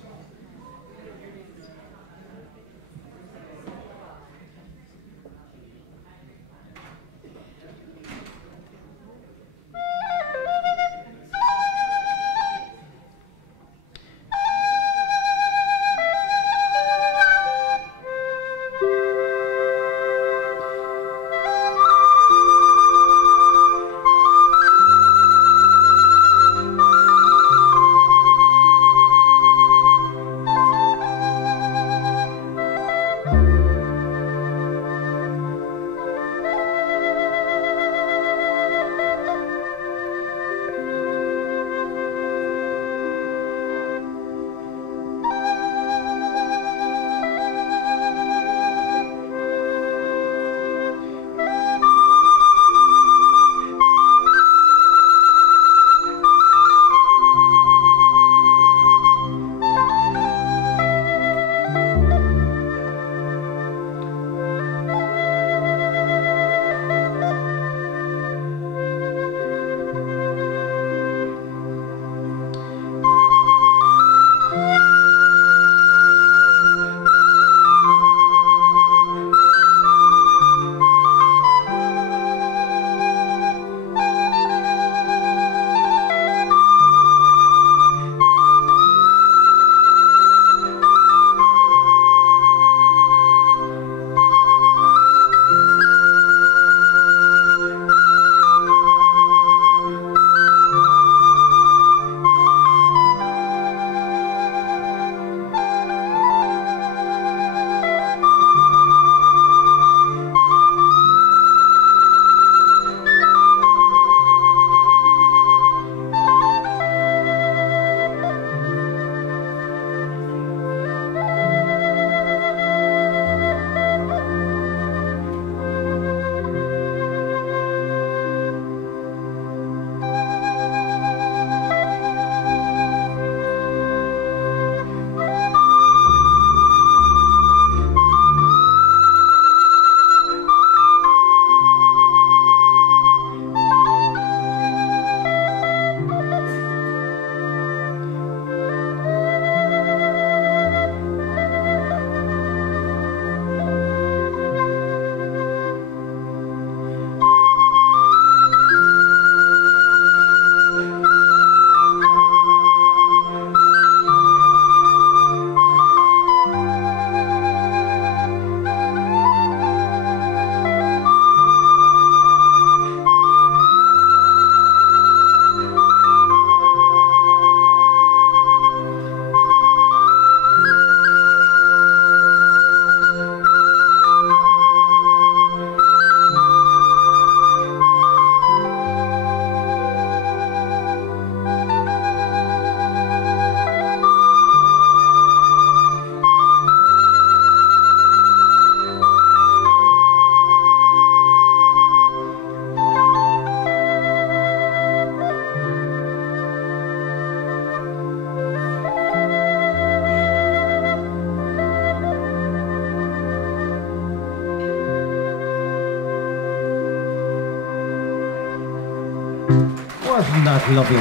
Wasn't that lovely?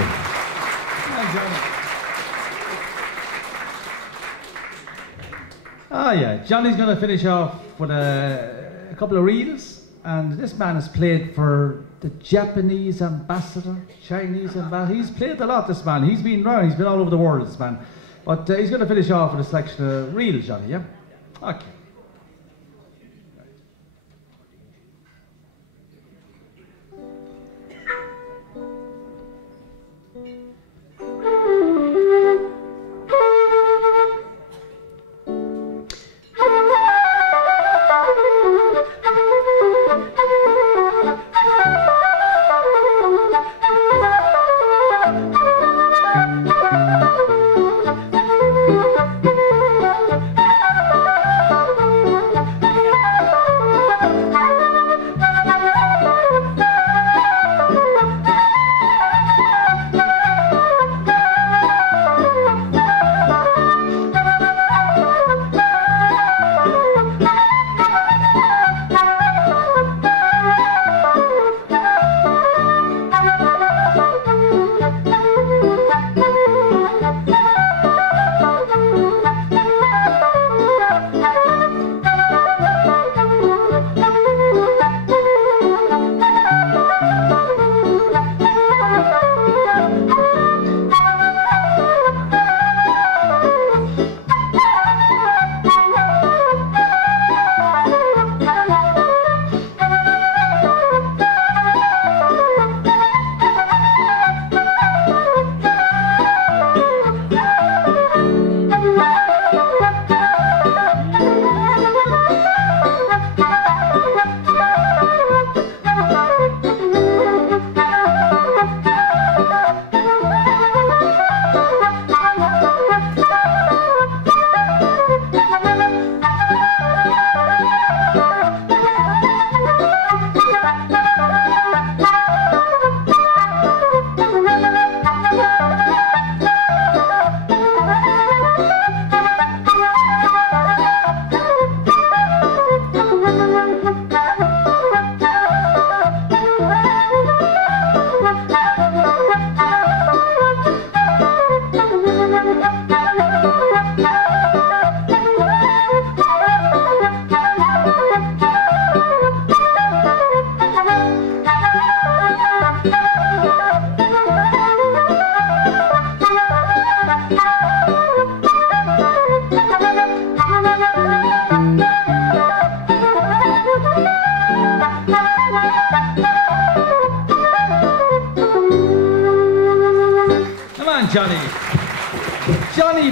Ah, yeah. Johnny's going to finish off with a couple of reels, and this man has played for the Japanese ambassador, Chinese ambassador. He's played a lot, this man. He's been around, he's been all over the world, this man. But he's going to finish off with a selection of reels, Johnny, yeah? Okay.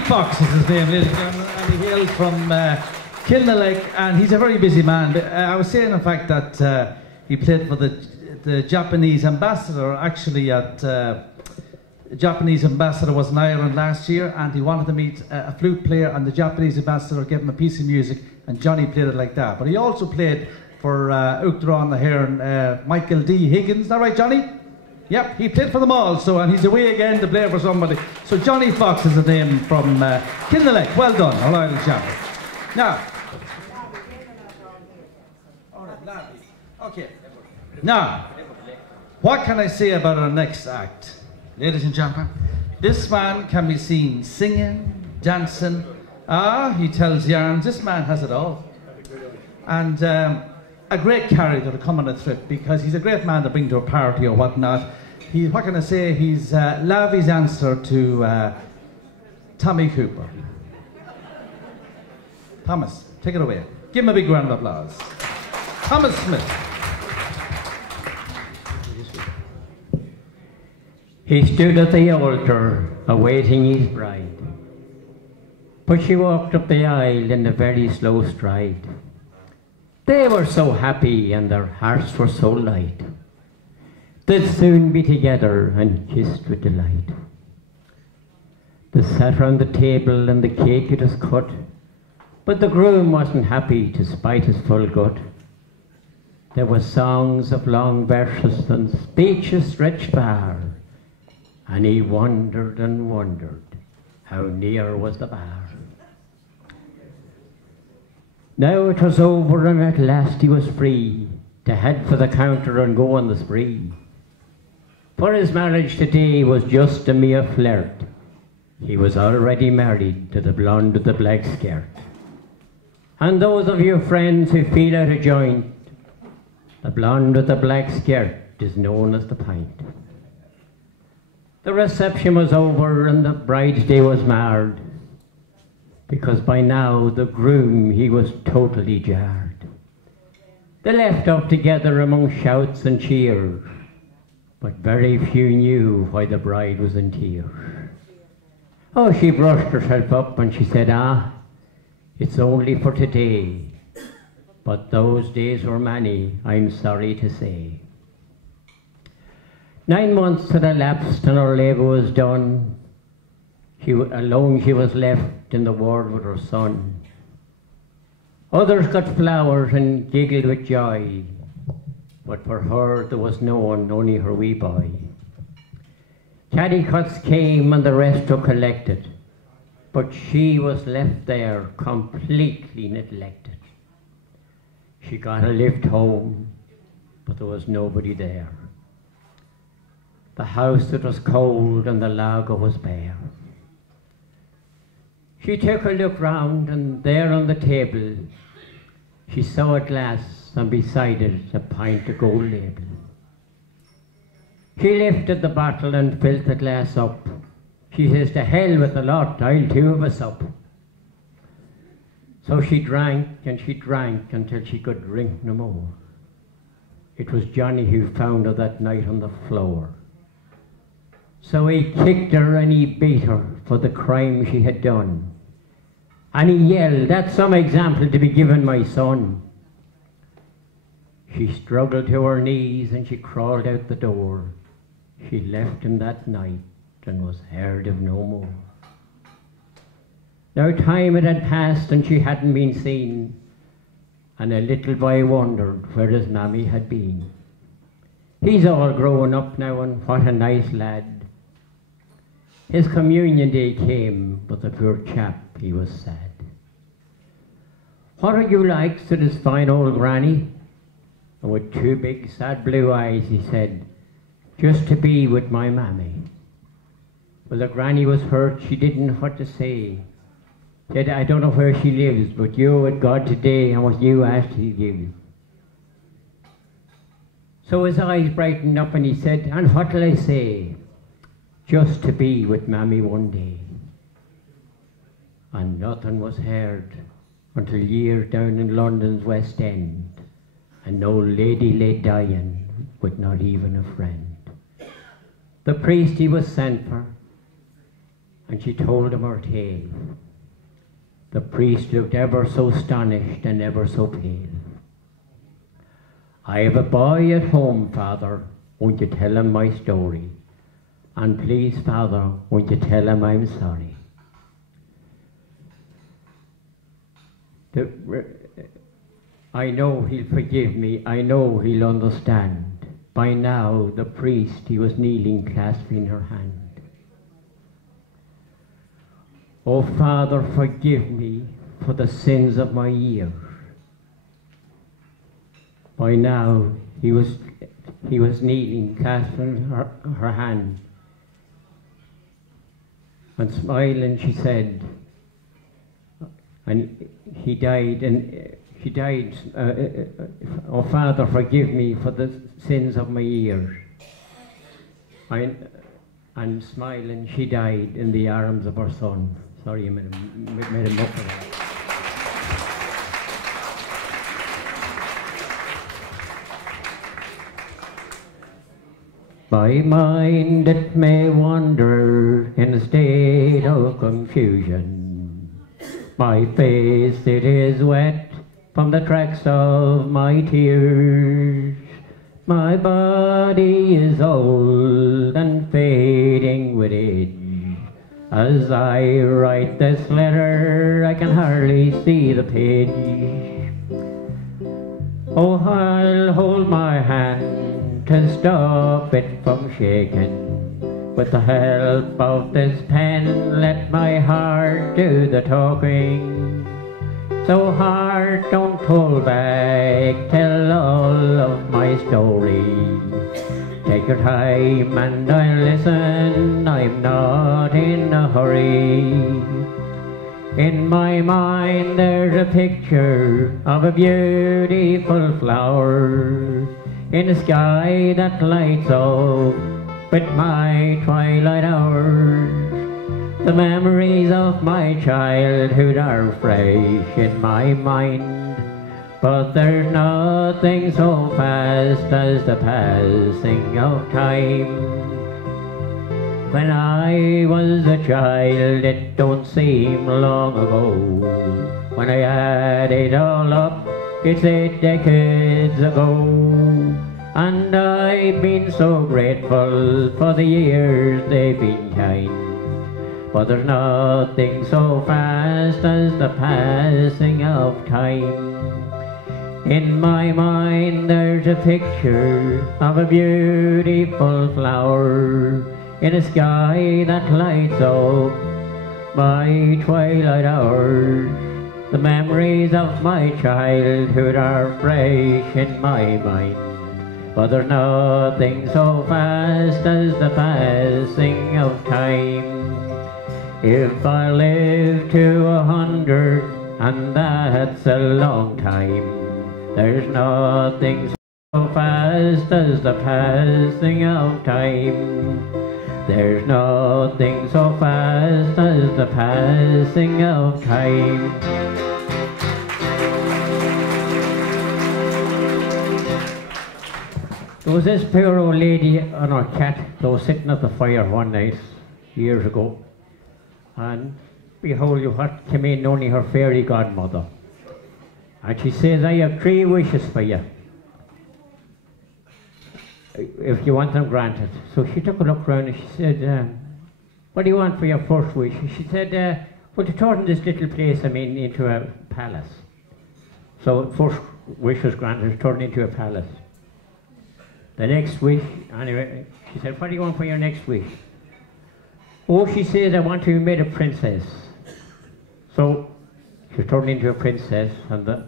Fox is his name, ladies and gentlemen, and he hails from Kilmallock, and he's a very busy man. I was saying, in fact, that he played for the Japanese ambassador, actually at... the Japanese ambassador was in Ireland last year, and he wanted to meet a flute player, and the Japanese ambassador gave him a piece of music, and Johnny played it like that. But he also played for Uachtaráin na hÉireann, Michael D. Higgins. Is that right, Johnny? Yep, he played for them all, so, and he's away again to play for somebody. So Johnny Fox is the name from Kilmallock. Well done, Untitled Chapter. Now, okay. Now, what can I say about our next act? Ladies and gentlemen, this man can be seen singing, dancing. He tells yarns. This man has it all. And a great character to come on a trip, because he's a great man to bring to a party or whatnot. What can I say? He's Lavey's answer to Tommy Cooper. Thomas, take it away. Give him a big round of applause. Thomas Smith. He stood at the altar, awaiting his bride. But she walked up the aisle in a very slow stride. They were so happy and their hearts were so light. They'd soon be together and kissed with delight. They sat round the table and the cake it was cut, but the groom wasn't happy to spite his full gut. There were songs of long verses and speeches stretched far, and he wondered and wondered how near was the bar. Now it was over, and at last he was free to head for the counter and go on the spree. For his marriage today was just a mere flirt. He was already married to the blonde with the black skirt. And those of you friends who feel out of joint, the blonde with the black skirt is known as the pint. The reception was over and the bride's day was marred, because by now the groom, he was totally jarred. They left off together among shouts and cheers, but very few knew why the bride was in tears. Oh, she brushed herself up and she said, it's only for today, but those days were many, I'm sorry to say. 9 months had elapsed and her labour was done. Alone she was left in the ward with her son. Others got flowers and giggled with joy, but for her there was no one, only her wee boy. Caddycuts came and the rest were collected, but she was left there completely neglected. She got a lift home, but there was nobody there. The house, it was cold and the larder was bare. She took a look round, and there on the table she saw a glass, and beside it a pint of gold label. She lifted the bottle and filled the glass up. She says, to hell with the lot, I'll two of us up. So she drank and she drank until she could drink no more. It was Johnny who found her that night on the floor. So he kicked her and he beat her for the crime she had done. And he yelled, that's some example to be given my son. She struggled to her knees and she crawled out the door. She left him that night and was heard of no more. Now time it had passed and she hadn't been seen, and a little boy wondered where his mammy had been. He's all grown up now, and what a nice lad. His communion day came, but the poor chap, he was sad. What are you like, said his fine old granny, and with two big sad blue eyes he said, just to be with my mammy. Well, the granny was hurt, she didn't know what to say. Said, I don't know where she lives, but you're with God today, and what you asked he gives. So his eyes brightened up and he said, and what'll I say? Just to be with mammy one day. And nothing was heard until years down in London's West End, an old lady lay dying with not even a friend. The priest he was sent for, and she told him her tale. The priest looked ever so astonished and ever so pale. I have a boy at home, Father, won't you tell him my story? And please, Father, won't you tell him I'm sorry? I know he'll forgive me, I know he'll understand. By now, the priest, he was kneeling, clasping her hand. Oh, Father, forgive me for the sins of my years. By now, he was kneeling, clasping her hand. And smiling, she said, and he died, and she died, oh Father, forgive me for the sins of my years. And smiling, she died in the arms of her son. Sorry, I made a muck of that. My mind, it may wander in a state of confusion. My face, it is wet from the tracks of my tears. My body is old and fading with age. As I write this letter, I can hardly see the page. Oh, I'll hold my hand to stop it from shaking. With the help of this pen, let my heart do the talking. So heart, don't hold back, tell all of my story. Take your time and I'll listen, I'm not in a hurry. In my mind there's a picture of a beautiful flower in a sky that lights up with my twilight hours. The memories of my childhood are fresh in my mind. But there's nothing so fast as the passing of time. When I was a child, it don't seem long ago. When I add it all up, it's 8 decades ago. And I've been so grateful for the years they've been kind. But there's nothing so fast as the passing of time. In my mind there's a picture of a beautiful flower in a sky that lights up my twilight hours. The memories of my childhood are fresh in my mind. But there's nothing so fast as the passing of time. If I live to 100, and that's a long time, there's nothing so fast as the passing of time. There's nothing so fast as the passing of time. There was this poor old lady and her cat that was sitting at the fire one night years ago, and behold you what came in, only her fairy godmother. And she says, I have 3 wishes for you, if you want them granted. So she took a look round and she said, what do you want for your first wish? She said, well, to turn this little place I'm in into a palace. So first wish was granted, turned into a palace. The next wish, anyway, she said, what do you want for your next wish? Oh, she says, I want to be made a princess. So she turned into a princess and the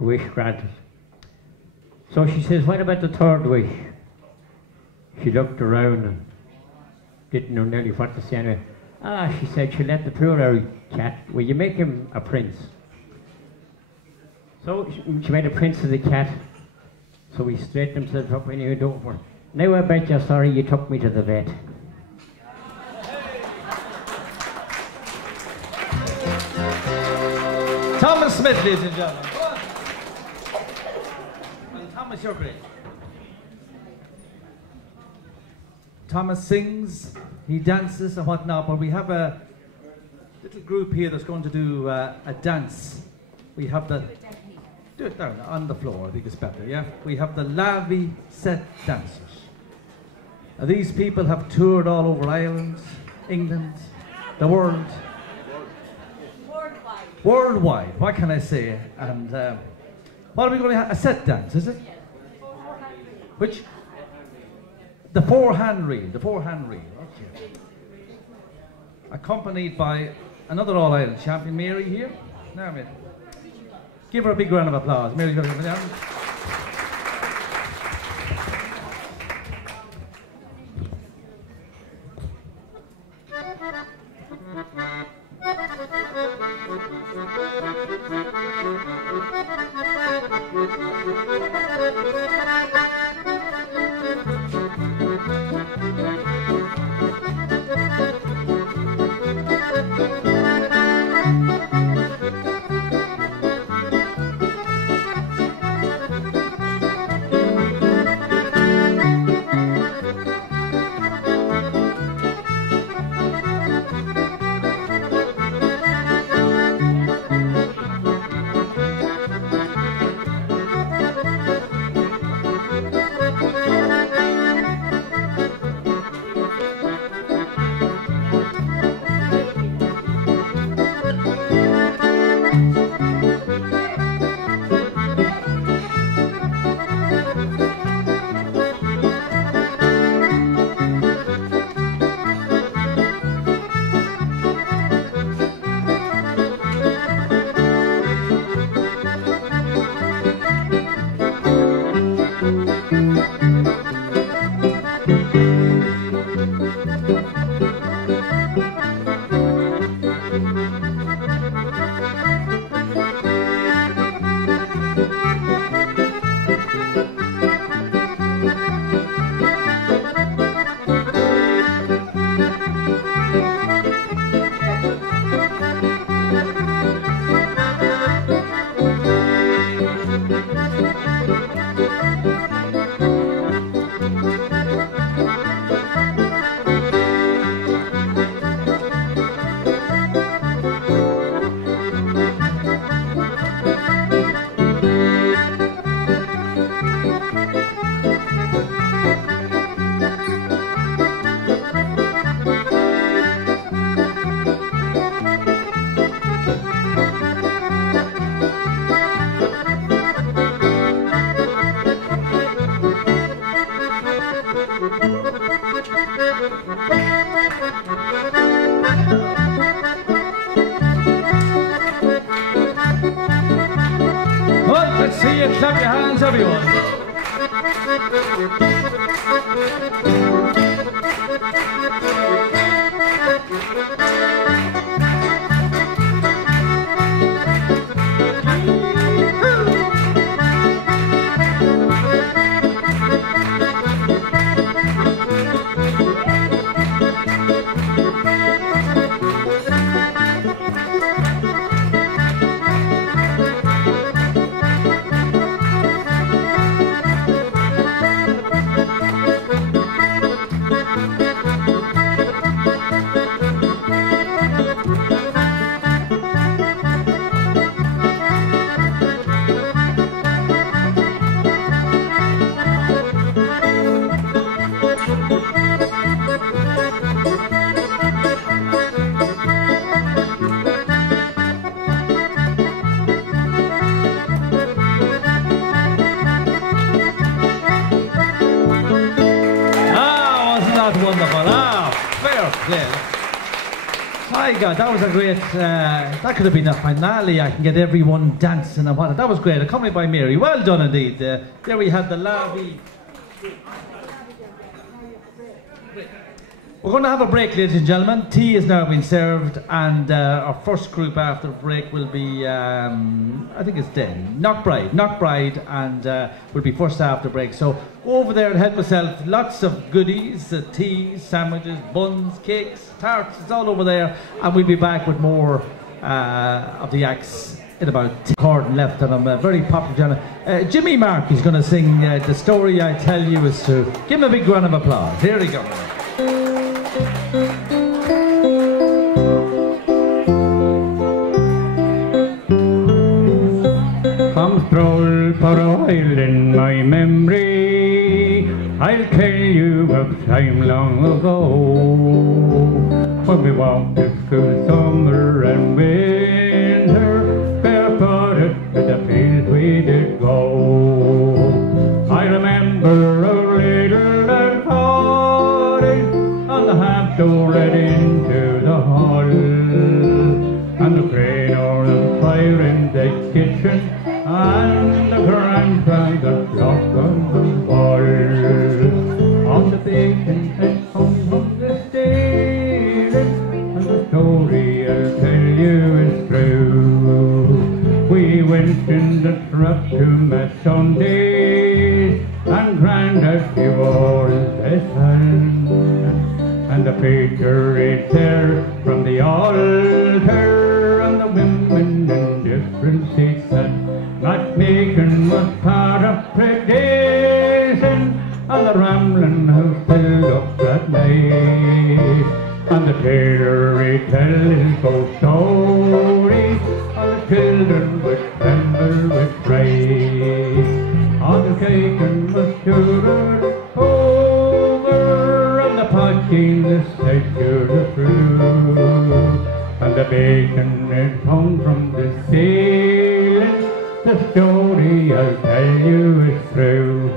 wish granted. So she says, what about the third wish? She looked around and didn't know nearly what to say. Anyway, she said, she let the poor old cat, will you make him a prince? So she made a prince of the cat. So he straightened himself up and he went over. Now I bet you're sorry you took me to the vet. Thomas Smith, ladies and gentlemen. And Thomas, you're great. Thomas sings, he dances and whatnot, but we have a little group here that's going to do a dance. We have the, do it down on the floor, I think it's better, yeah? We have the Lavey set dancers. Now, these people have toured all over Ireland, England, the world. Worldwide, what can I say? And what are we going to have? A set dance, is it? Which? The four-hand reel, okay. Accompanied by another All-Ireland champion, Mary here. Now, Mary. Give her a big round of applause. Mary's going to come down. Let's see you clap your hands, everyone. My God, that was a great, that could have been a finale. I can get everyone dancing and what. That was great, accompanied by Mary. Well done indeed. There we had the Lavey. We're going to have a break, ladies and gentlemen. Tea has now been served, and our first group after the break will be, I think it's Den. Knockbride, and will be first after break. So go over there and help yourself. Lots of goodies, teas, sandwiches, buns, cakes, tarts. It's all over there, and we'll be back with more of the acts in about chord left, and I'm a very popular channel. Jimmy Mark is going to sing The Story I Tell You Is True. Give him a big round of applause. Here he goes. Come stroll for a while in my memory. I'll tell you of time long ago, when we walked to school summer and winter, barefooted to the fields we did go. I remember a little and cottage on the half door led into the hall, and the crane or the fire in the kitchen, and the grandfather clock on the wall. On the bacon had hung from the ceiling, and the story I'll tell you is true. We went in the truck to Mass Sundays, and Grandad he wore his best hand, and the preacher read there from the altar, and the women in different seats sat. Matchmaking was part of tradition, and the rambling house filled up that night, and the tailor retell his ghost stories, and the children would tremble with fright. And the bacon was cured over, and the potting the secure the fruit, and the bacon it hung from the ceiling. The story I'll tell you is true.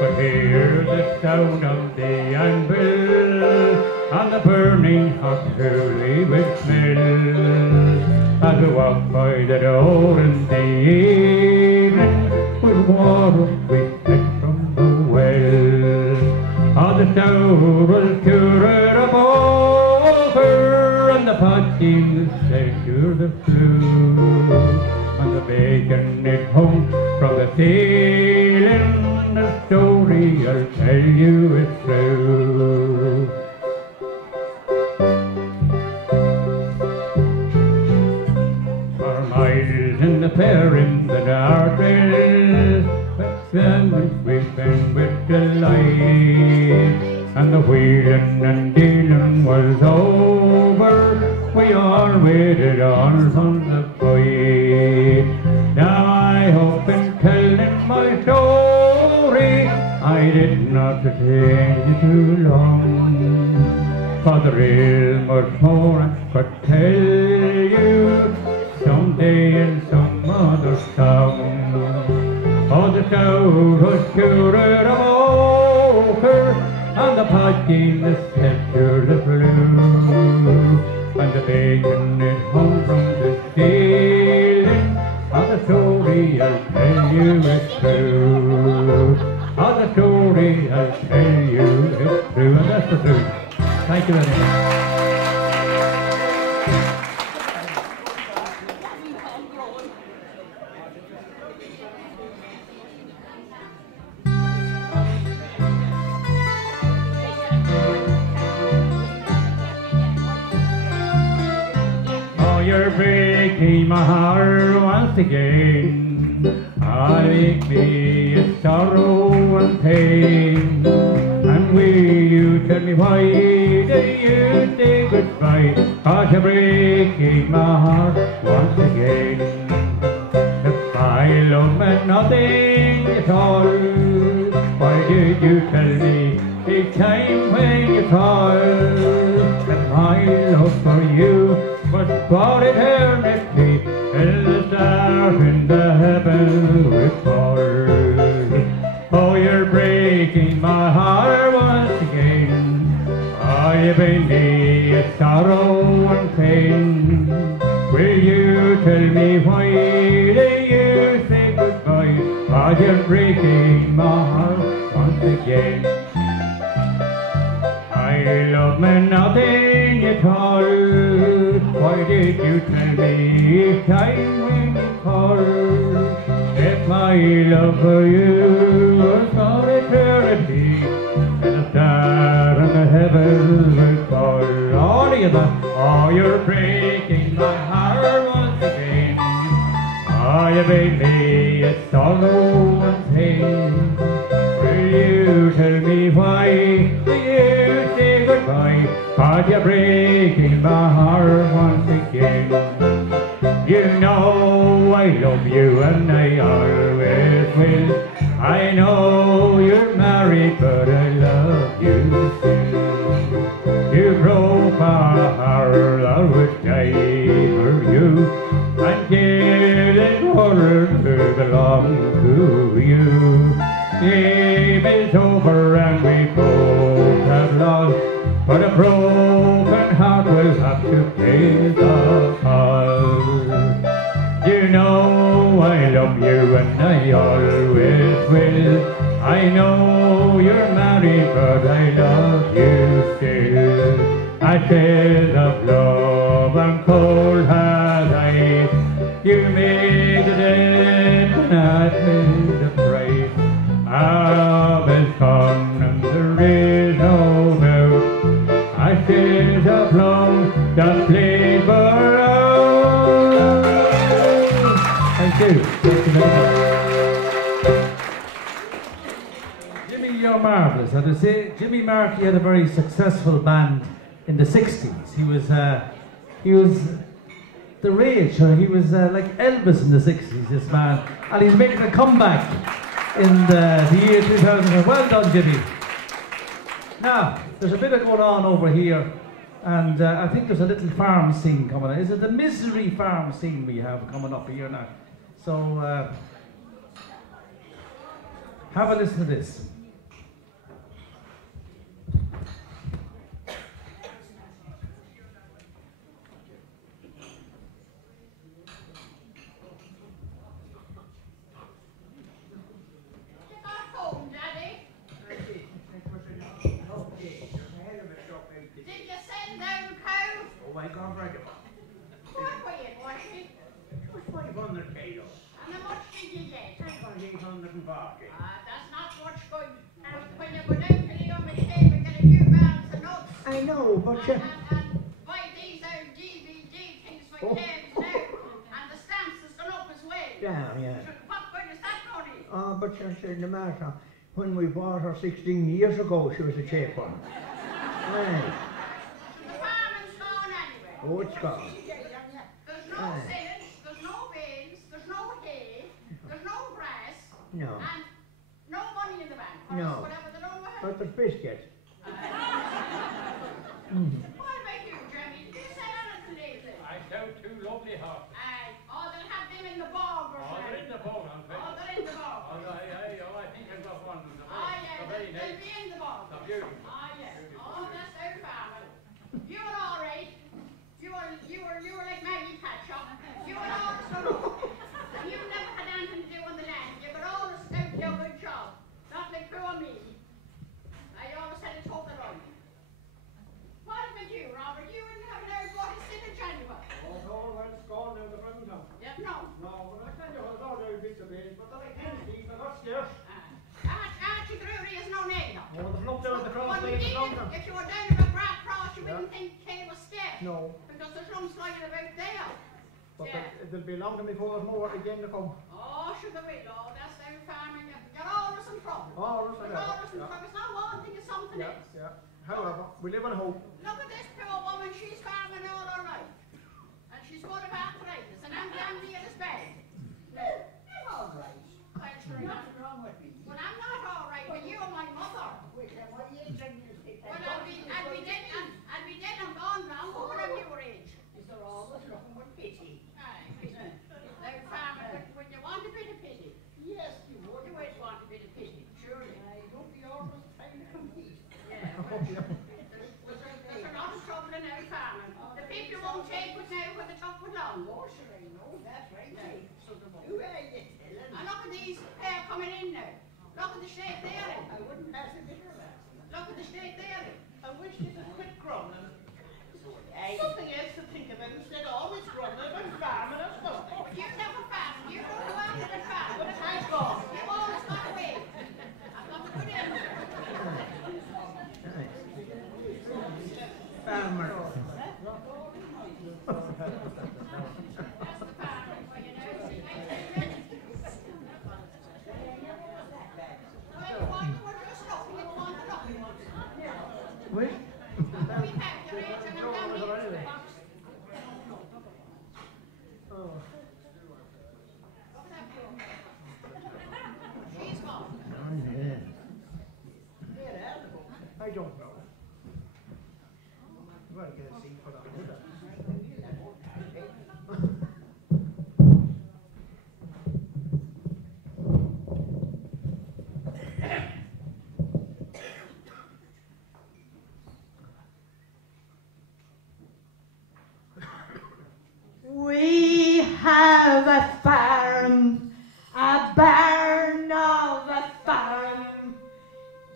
But hear the sound of the anvil, and the burning hot truly with smell, as we walk by the door in the evening, with water we fetch from the well. Oh, the stove was cured of over, and the pot seemed to secure the flue, and the bacon it hung from the ceiling. The story I'll tell you is true. For miles in the fair in the darkness, but then we've been with delight, and the wheeling and dealing was over. We all waited on from the fight. Now I hope in telling my story I did not detain you too long, for there is much more I could tell you someday in some other song. Oh, the stove was cured of ochre, and the pot gave the sceptre the blue, and the bacon it hung from the ceiling. Oh, the story I'll tell you is true. Oh, the story I'll tell you is true. And that's the truth. Thank you very much. You're breaking my heart once again. Ah, make me a sorrow and pain. And will you tell me why do you say goodbye? 'Cause you're breaking my heart once again. If I love me nothing at all, why did you tell me each time when you call? That my love for you was for eternity, till the stars in the heavens will fall. Oh, you're breaking my heart once again. Oh, you bring me a sorrow and pain. Will you tell me why do you say goodbye? Oh, you're breaking my heart once again. I love me nothing at all. Why did you tell me each time when you called? If my love for you was for eternity, and the star and the heavens will fall. All of you, oh, you're breaking my heart once again. Oh, you made me a sorrow and pain. Will you tell me why do you but you're breaking my heart once again. You know I love you and I always will. I know you're married, but I love you still. You broke my heart, I would die for you, until it order to belong to you. Game is over and we both have lost, but a broken heart will have to pay the cost. You know I love you and I always will. I know you're married, but I love you still. Ashes of love and cold hard ice, you made the dead and I paid the price. Love is gone and there is no doubt. Ashes of love that played for us. Thank you. Thank you very much. Jimmy, you're marvellous. And to say, Jimmy Markey had a very successful band in the 60s. He was the rage, or he was like Elvis in the 60s, this man. And he's making a comeback in the year 2000. Well done, Jimmy. Now, there's a bit of going on over here, and I think there's a little farm scene coming on. Is it the Misery farm scene we have coming up here now? So, have a listen to this. I know, but and buy these old DVD things for kids now, and the stamps has gone up as well. yeah. What good is that money? Oh, but no matter. When we bought her 16 years ago, she was a cheap one. Right. The farming's gone anyway. Oh, it's gone. There's no silage, there's no beans, there's no hay, there's no grass, No. and no money in the bank. Or No. whatever they don't have. But there's biscuits. What about you, Jimmy? Did you sell anything lately? I sold two lovely horses. Aye. Oh, they'll have them in the bog or Oh, something. they're in the bog, aren't they? Oh, they're in the bog. I think I've got one. Oh, yeah, they'll be in the bog. They're beautiful. Oh, yeah. Oh, that's our farming. You were all right. You were like Maggie Patchop. You were always so and you never had anything to do on the land. You were always out your good job. Not like poor me. I always had a total on me. What about you, Robert? You wouldn't have never bought a silage anyway. Oh, well, it's gone now, the present time. Yep, no. No, but I tell you, I was all there bits of beans, but then I can't see, I got scarce. Archie Drury is no name. Oh, there's not down the cross, Well, there's you nothing. if you were down at the Brat Cross, you wouldn't think Kay was stiff. No. Because there's some sliding about there. But Yeah. it'll be long before there's more again to come. Oh, sure there will. Oh, that's our farming. You're always in trouble. Always in You're trouble, always in yeah. trouble. It's not one thing, it's something else. Yeah. However, we live in hope. Look at this poor woman. She's farming all her life. And she's got of arthritis. And I'm down near this bed. I'm all right. Well, sure, nothing wrong with me. Well, I'm not all right, but you're my mother. Well, I'd be dead and gone now. What would have your age? Is there always nothing but pity? Aye. Now, farmer, would you want a bit of pity? Yes, you would. You would want a bit of pity, surely. I hope you always trying to compete. Yeah. There's a lot of trouble in our farming. The people won't take it now when the top would long. Oh, sure, I know that, right? Yeah. So the who are you telling? And look at these pair coming in now. Look at the state they're in. I wouldn't pass a bit of that. Look at the state they're in. I wish you could quit grumbling. Something else to think about instead of always grumbling about farming and stuff. But you never farm. You don't go out and farm. But I've gone. You've always got away. I've got to put in. Farmer. We have don't know. You gotta get a seat put on it. We have a farm, a barn of a farm,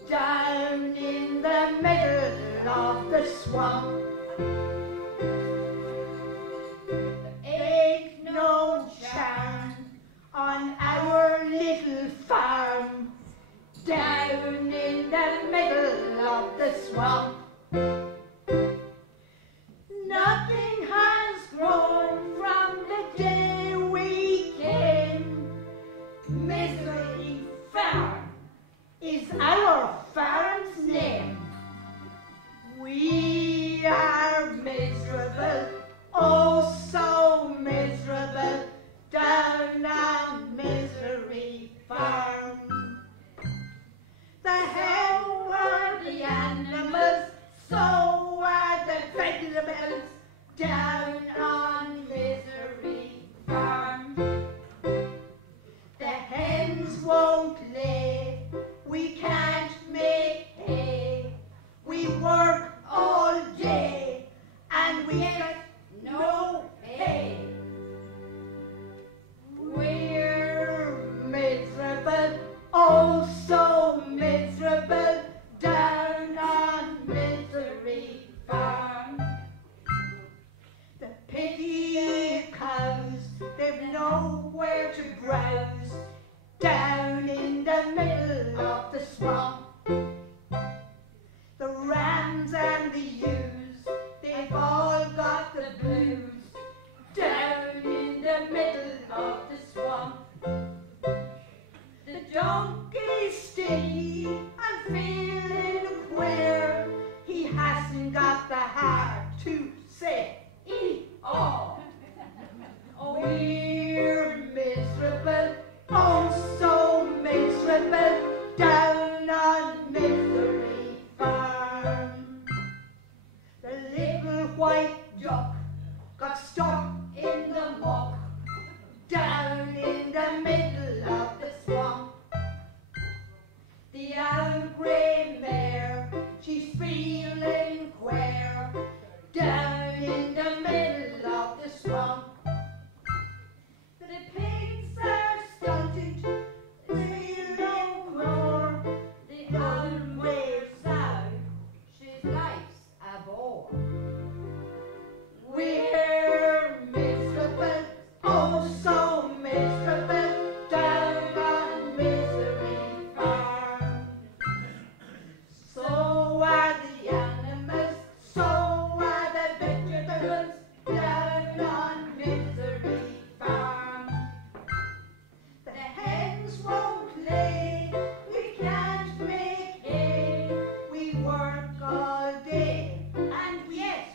down in the middle of the swamp. Ain't no charm on our little farm, down in the middle of the swamp. Nothing has grown from the day we came. Misery Farm is our farm's name. We are miserable, oh so miserable, down on Misery Farm. The hell are the animals, so are the vegetables, down on Misery Farm. The hens won't lay, we can't make hay. We work all day and we get no pay. We're miserable, oh so miserable, down on Misery Farm. The pity cows, they've nowhere to browse, down in the middle of the swamp. The rams and the ewes, they've all got the blues, down in the middle of the swamp. The donkey's stingy and feeling queer, he hasn't got the heart to say E-oh. We're miserable, oh so miserable, down on Misery Farm. The little white duck got stuck in the muck, down in the middle of the swamp. The old grey mare, she's feeling queer, down in the middle of the swamp. The pigs are stunted, they don't roar. The old grey sow, she's life's a bore. We're miserable, oh so miserable, down on Misery Farm. So are the animals, so are the vegetables, down on Misery Farm. The hens won't lay, we can't make hay. We work all day and yes,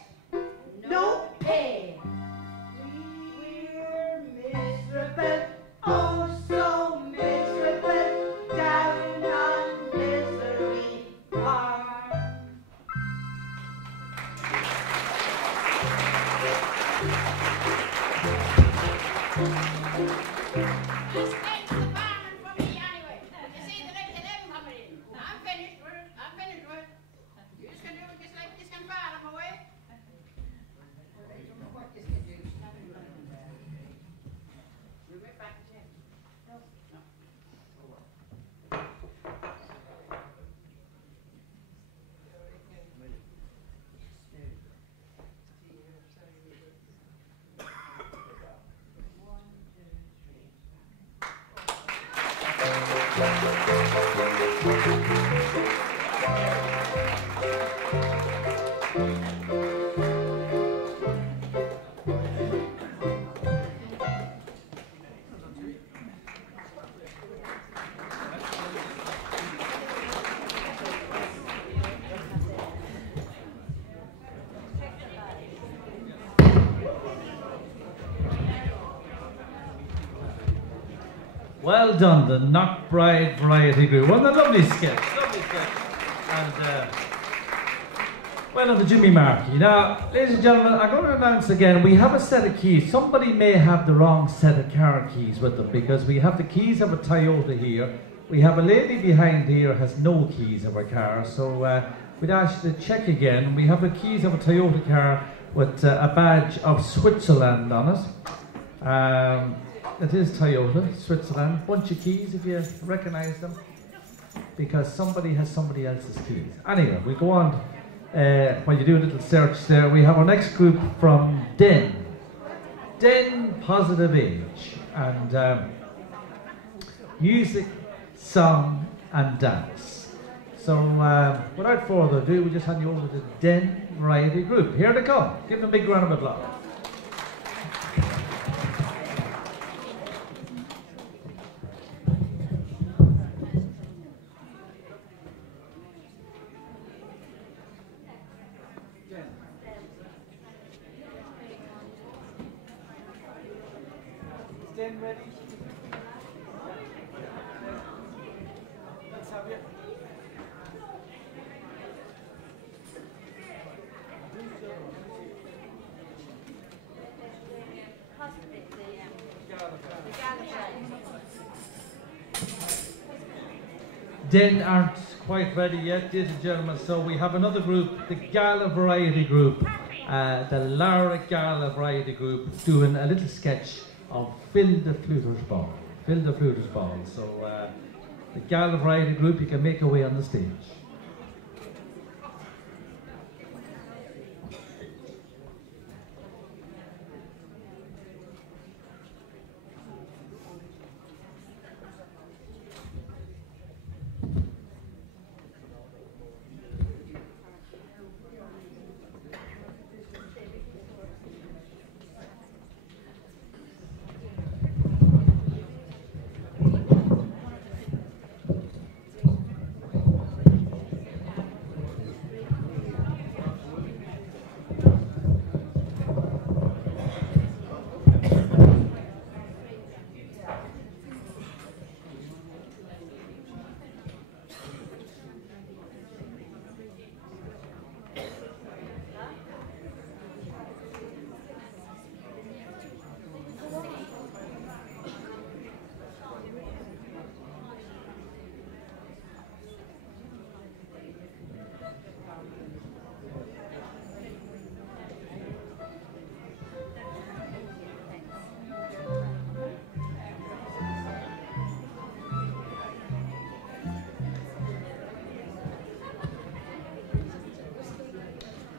no pay. We're miserable, oh so miserable, down on Misery Farm. This ends the farming for me anyway. You see the next of them coming in. I'm finished with it. I'm finished with it. You just can do it just like this can farm away. What this can do. We went back to him. No. Well done, the Knockbride Variety Group. What a lovely sketch, lovely sketch. And Well done to Jimmy Markey. Now, ladies and gentlemen, I'm going to announce again, we have a set of keys. Somebody may have the wrong set of car keys with them because we have the keys of a Toyota here. We have a lady behind here has no keys of her car, so we'd ask you to check again. We have the keys of a Toyota car with a badge of Switzerland on it. It is Toyota, Switzerland. Bunch of keys if you recognise them, because somebody has somebody else's keys. Anyway, we go on. While you do a little search there, we have our next group from Den Positive Age, and music, song and dance. So without further ado, we just hand you over to Den Variety Group. Here they come. Give them a big round of applause. Ready? Let's have you. Den aren't quite ready yet, ladies and gentlemen, so we have another group, the Gala Variety Group, the Lara Gala Variety Group, doing a little sketch of Fill the Fluter's Ball. Fill the Fluter's Ball. So the Gala Variety Group, you can make your way on the stage.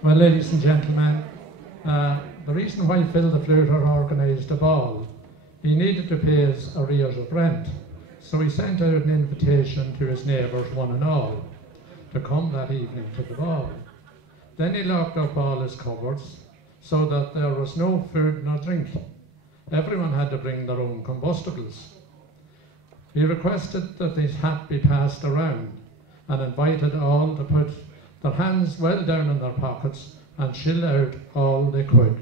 Well, ladies and gentlemen, the reason why Phil the Fluter organised a ball, he needed to pay his arrears of rent, so he sent out an invitation to his neighbours, one and all, to come that evening to the ball. Then he locked up all his cupboards so that there was no food nor drink. Everyone had to bring their own combustibles. He requested that his hat be passed around and invited all to put their hands well down in their pockets and chill out all they could.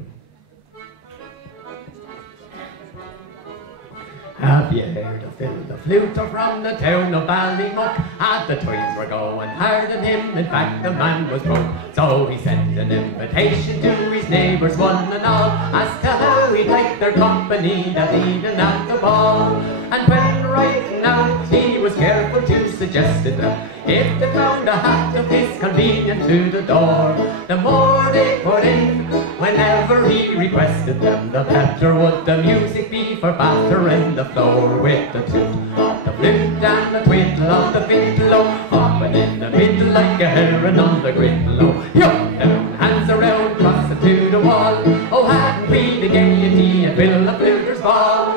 Have you heard of Phil the Fluter from the town of Ballymuck? And the times were going hard on him, in fact the man was broke. So he sent an invitation to his neighbours one and all, as to how he'd like their company that evening at the ball. And when writing out he was careful to suggest to them, if they found a hat of his convenient to the door, the more they put in whenever he requested them, the better would the music be for battering the floor. With the toot of the flute and the twiddle of the fiddle, hopping in the middle like a heron on the griddle. Yup, down, hands around, cross it to the wall. Oh, hadn't we the gaiety and Phil the Fluter's ball?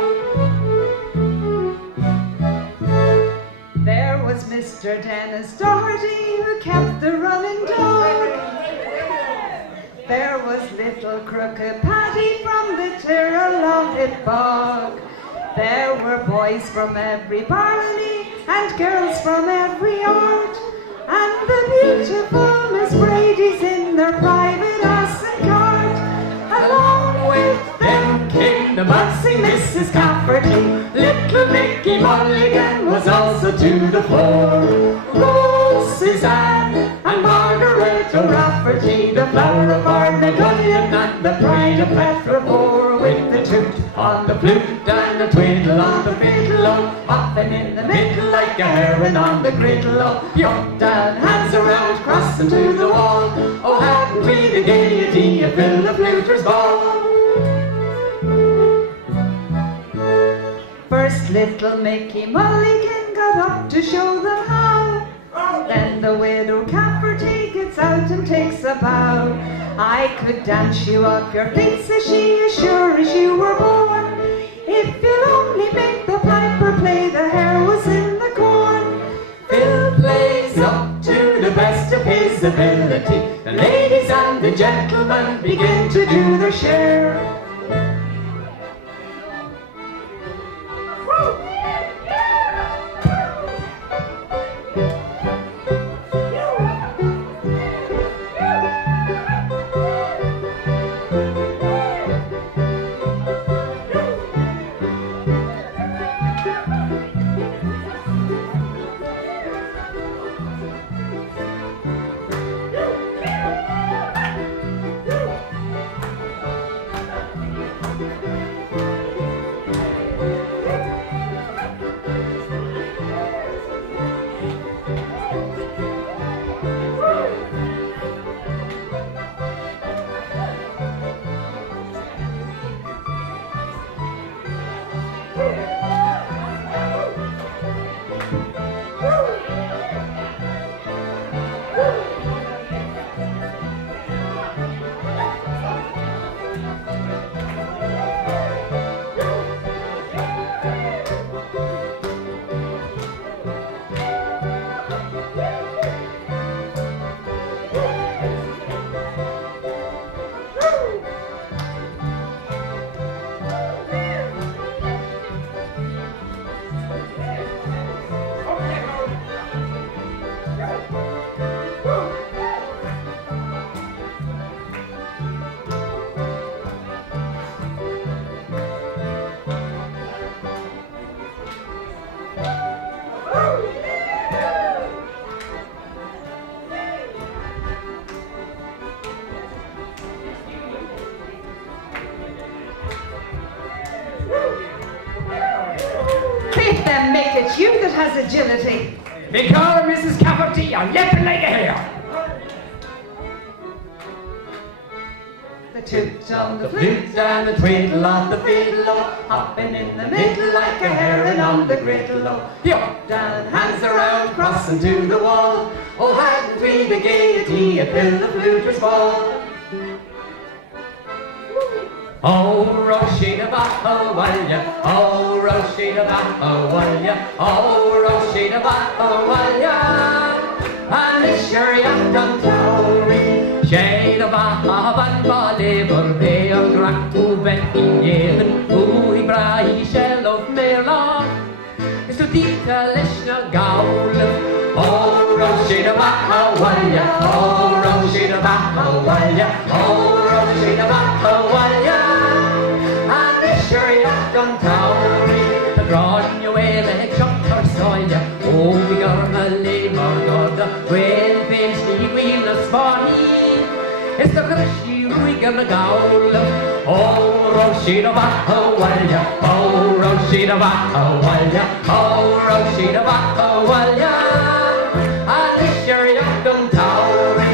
There was Mr. Dennis Doherty who kept the running dog. There was little Crooked Paddy from the Tirralochit bog. There were boys from every barony and girls from every art, and the beautiful Miss Brady's in their private ass and cart. Along with them came the bossy Mrs. Cafferty. Little Mickey Mulligan was also to the fore. Rose, Suzanne and Margaret with the Rafferty, the flower of Armadillion, and the pride of Petrafore, with the toot on the flute and the twiddle on the fiddle, hopping in the middle like a heron on the griddle. Yup, down, hands around, crossing to the wall. Oh, hadn't we the gaiety of Bill the Fluter's ball? First little Mickey Mulligan got up to show them how. Then the widow Cafferty gets out and takes a bow. I could dance you off your feet, says she, as sure as you were born, if you'll only make the piper play the hare was in the corn. Phil plays up to the best of his ability. The ladies and the gentlemen begin to do their share. It's you that has agility. Me call her Mrs. Cafferty, I'm leaping like a hare. The toot on the flute and the twiddle on the fiddle, hopping in the middle like a heron on the griddle. Yup, down, hands around, crossing to the wall. Oh, hadn't we the gaiety at Bill the Fluter's ball? Oh, Roshida Baho, Walya, oh, Roshida Baho, Walya, oh, Roshida Baho, Walya, and this sure yacht on Towery, Shade of Baha, Van Balever, they are Grack to Betting Yeven, Ooh, Brai, Shell of Merla, it's to Dita Lishna Gaul, oh, Roshida Baho, Walya, oh, Roshida Baho, Walya, oh, Roshida Baho, Walya. Dun Towery, the drawn you will a shot or soya, oh, we got a labor god, well, fancy wheel the spawny, it's the crushy rig and the gowl, oh, Roshida Baho, Walya, oh, Roshida Baho, Walya, oh, Roshida Baho, Walya, and this year you're Dun Towery.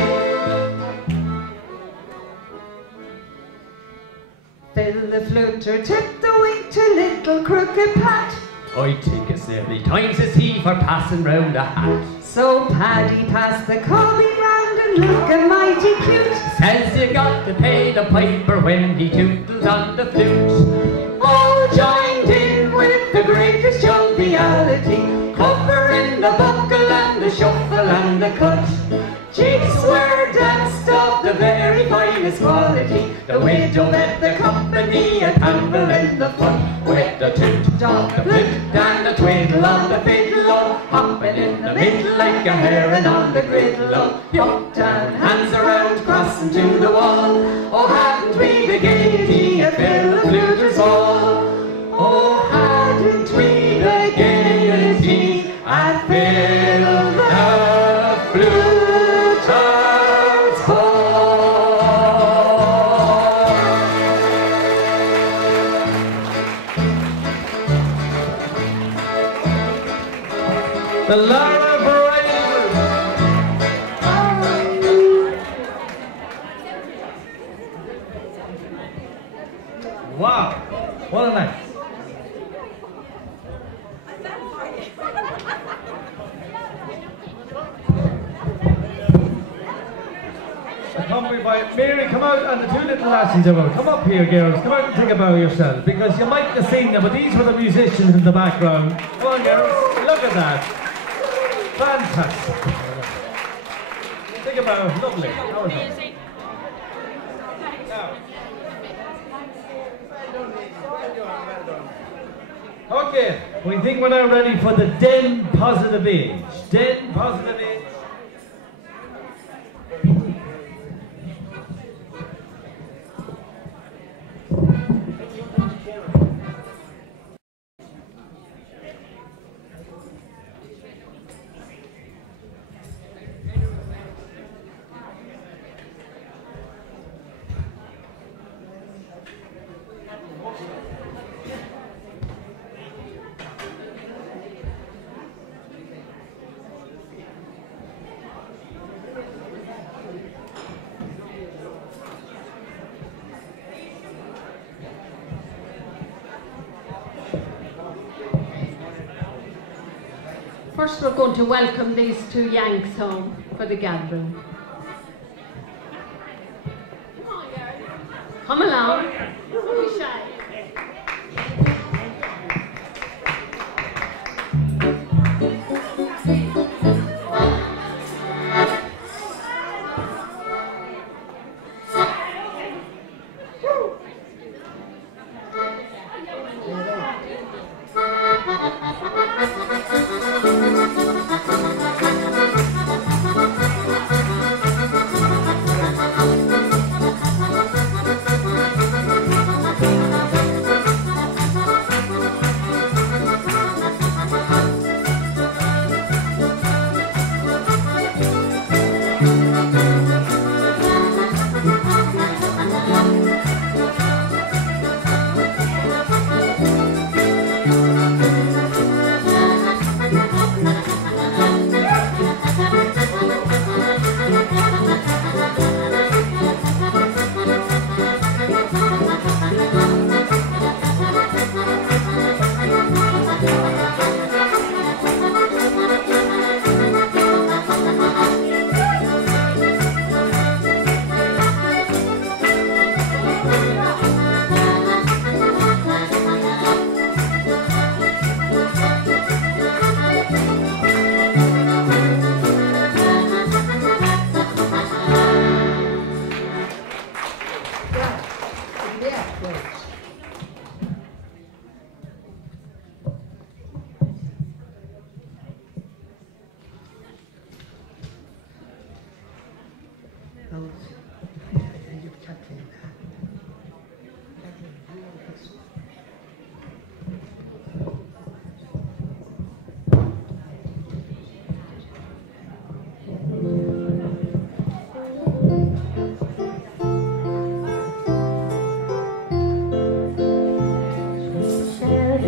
Fill the fluter, tip the wink to little crooked Pat. I think it's nearly time, says he, for passing round a hat. So Paddy passed the cobby round and looking mighty cute. Says you got to pay the piper when he tootles on the flute. All joined in with the greatest joviality, covering the buckle and the shuffle and the cut. Jigs were danced of the very finest quality. The widow met the company a tumble in the foot, with the toot on the flute and the twiddle on the fiddle, hopping in the middle like a heron on the griddle. Yup, down, hands around, crossing to the wall. Oh, hadn't we the gaiety at Bill the Fluter's ball? Oh, hadn't we the gaiety at Bill the Fluter's The Lara Variety Group. Wow, what a night. Accompanied by Mary, come out, and the two little lassies about. Come up here, girls. Come out and think about yourself, because you might have seen them, but these were the musicians in the background. Come on, girls. Look at that. Fantastic. Think about it. Lovely. How was it? Okay, we think we're now ready for the Den Positive Age. Den Positive Age. First, we're going to welcome these two Yanks home for the gathering. Come along. Don't be shy.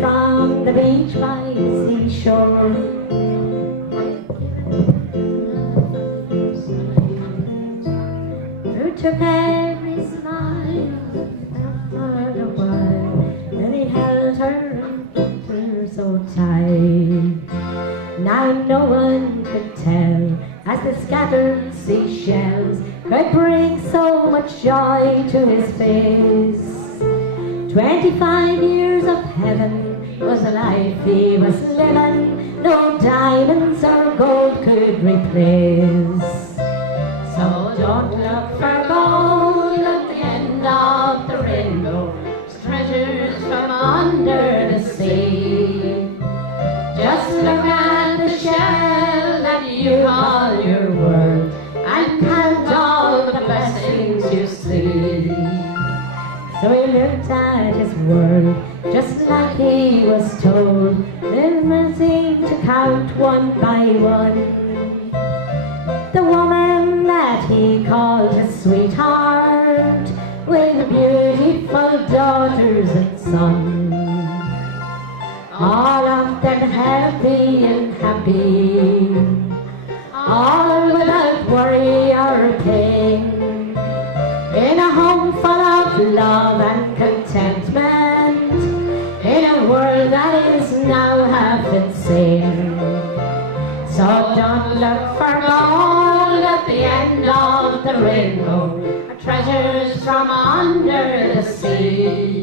From the beach by the seashore, who took every smile for the while, and he held her and kept her so tight. Now no one could tell, as the scattered seashells could bring so much joy to his face. 25 years of heaven was the life he was living, no diamonds or gold could replace. So don't look for gold at the end of the rainbow, treasures from under the sea. Just look at the shell that you call your world, and count all the blessings you see. So he looked at his world, just like he was told, then seemed to count one by one the woman that he called his sweetheart, with beautiful daughters and sons, all of them healthy and happy happy, all without worry or pain, in a home full of love and contentment, in a world that is now half insane. So don't look for gold at the end of the rainbow, or treasures from under the sea.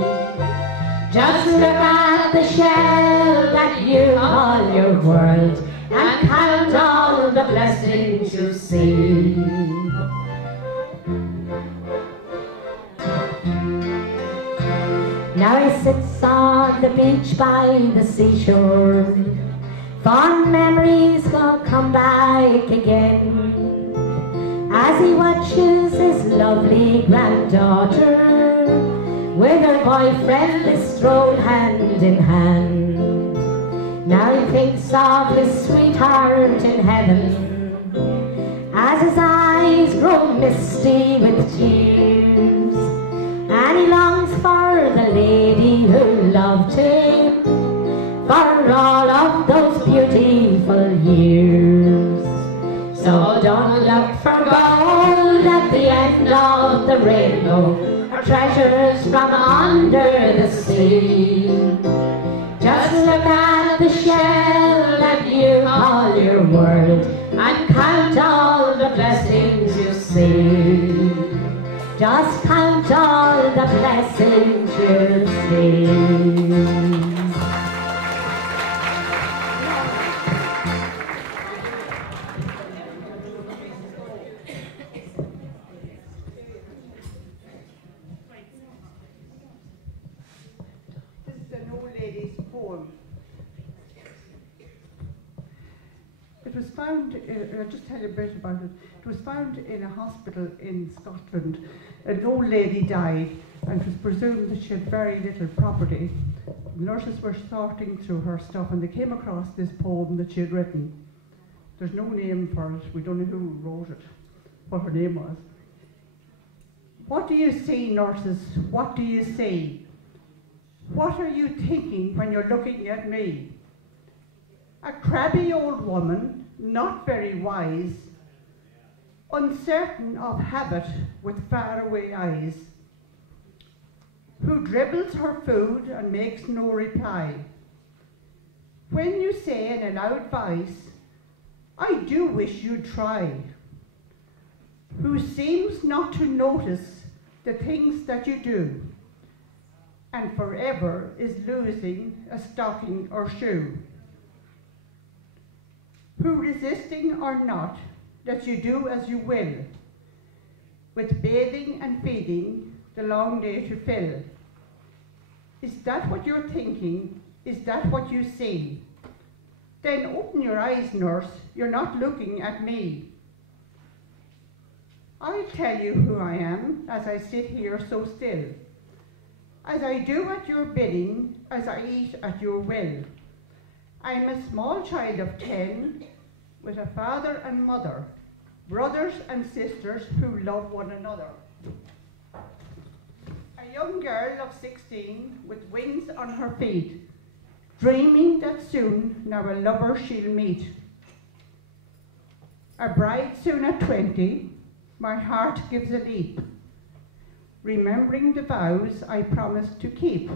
Just look at the shell that you call your world, and count all the blessings you see. Now he sits on the beach by the seashore, fond memories will come back again, as he watches his lovely granddaughter with her boyfriend they stroll hand in hand. Now he thinks of his sweetheart in heaven, as his eyes grow misty with tears, and he longs for the lady who loved him for all of those beautiful years. So don't look for gold at the end of the rainbow, or treasures from under the sea. Just look at the shell that you call your world, and count all the blessings you see. Just count all the blessings you see. It was found, I'll just tell you a bit about it. It was found in a hospital in Scotland. An old lady died, and it was presumed that she had very little property. The nurses were sorting through her stuff, and they came across this poem that she had written. There's no name for it. We don't know who wrote it, what her name was. What do you see, nurses? What do you see? What are you thinking when you're looking at me? A crabby old woman, not very wise, uncertain of habit with faraway eyes, who dribbles her food and makes no reply. When you say in a loud voice, I do wish you'd try, who seems not to notice the things that you do, and forever is losing a stocking or shoe. Who, resisting or not, that you do as you will, with bathing and feeding the long day to fill. Is that what you're thinking? Is that what you see? Then open your eyes, nurse, you're not looking at me. I'll tell you who I am as I sit here so still, as I do at your bidding, as I eat at your will. I'm a small child of 10, with a father and mother, brothers and sisters who love one another. A young girl of 16, with wings on her feet, dreaming that soon now a lover she'll meet. A bride soon at 20, my heart gives a leap, remembering the vows I promised to keep.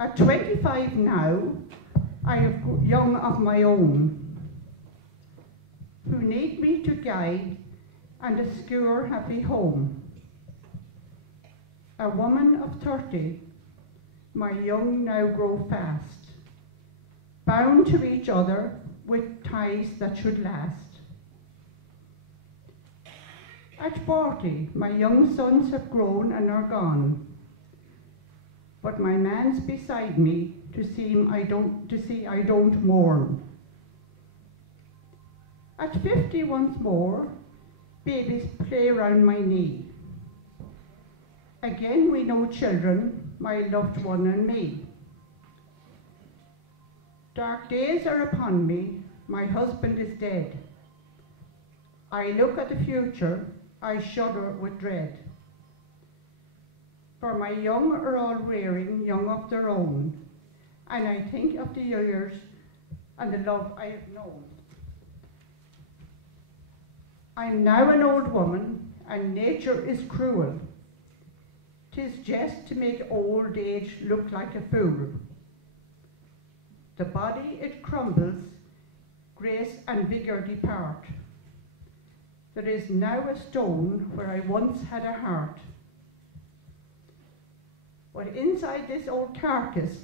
At 25 now, I have young of my own, who need me to guide and a secure, happy home. A woman of 30, my young now grow fast, bound to each other with ties that should last. At 40, my young sons have grown and are gone, but my man's beside me to see I don't mourn. At 50 once more, babies play round my knee. Again we know children, my loved one and me. Dark days are upon me, my husband is dead. I look at the future, I shudder with dread. For my young are all rearing young of their own, and I think of the years and the love I have known. I'm now an old woman, and nature is cruel. 'Tis jest to make old age look like a fool. The body it crumbles, grace and vigour depart. There is now a stone where I once had a heart. But inside this old carcass,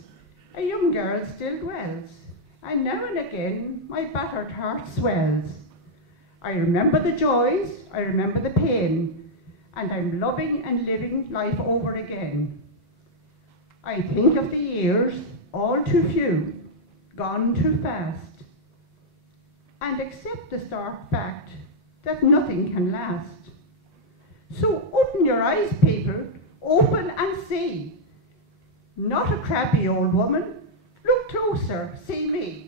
a young girl still dwells, and now and again my battered heart swells. I remember the joys, I remember the pain, and I'm loving and living life over again. I think of the years, all too few, gone too fast, and accept the stark fact that nothing can last. So open your eyes, people, open and see. Not a crappy old woman, look closer, see me.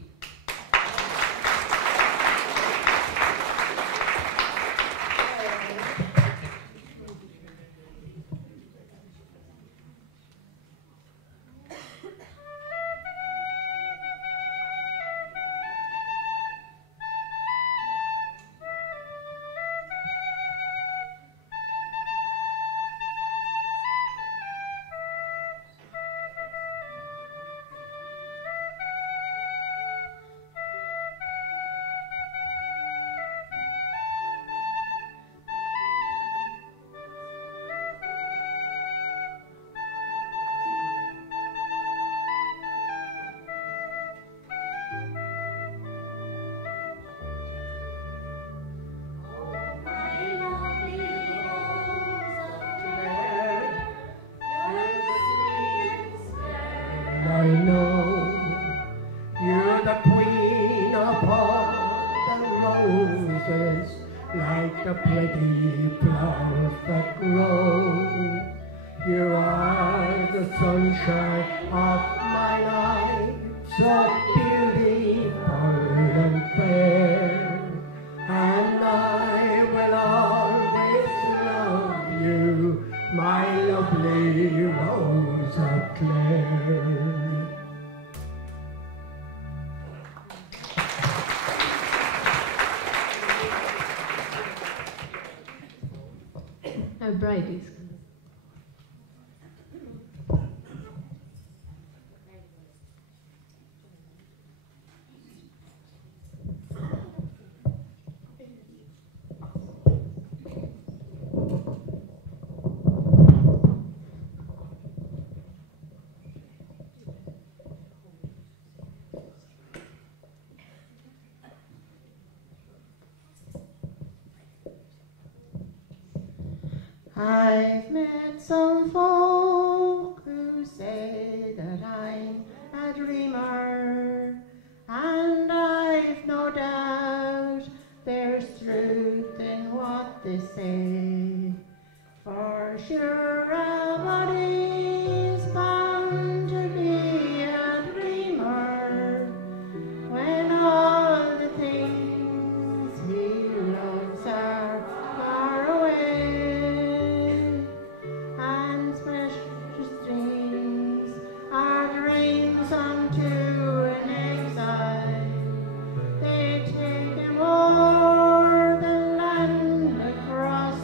I know you're the queen upon the roses, like the pretty flowers that grow. You are the sunshine of my life, so beautiful and fair, and I will always love you, my lovely Rose of Clare. Now, Brady's. I've met some folk who say that I'm a dreamer, and I've no doubt there's truth in what they say. For sure a body's bound to be a dreamer when all the things he loves are far away, and precious dreams are dreams unto an exile. They take him o'er the land across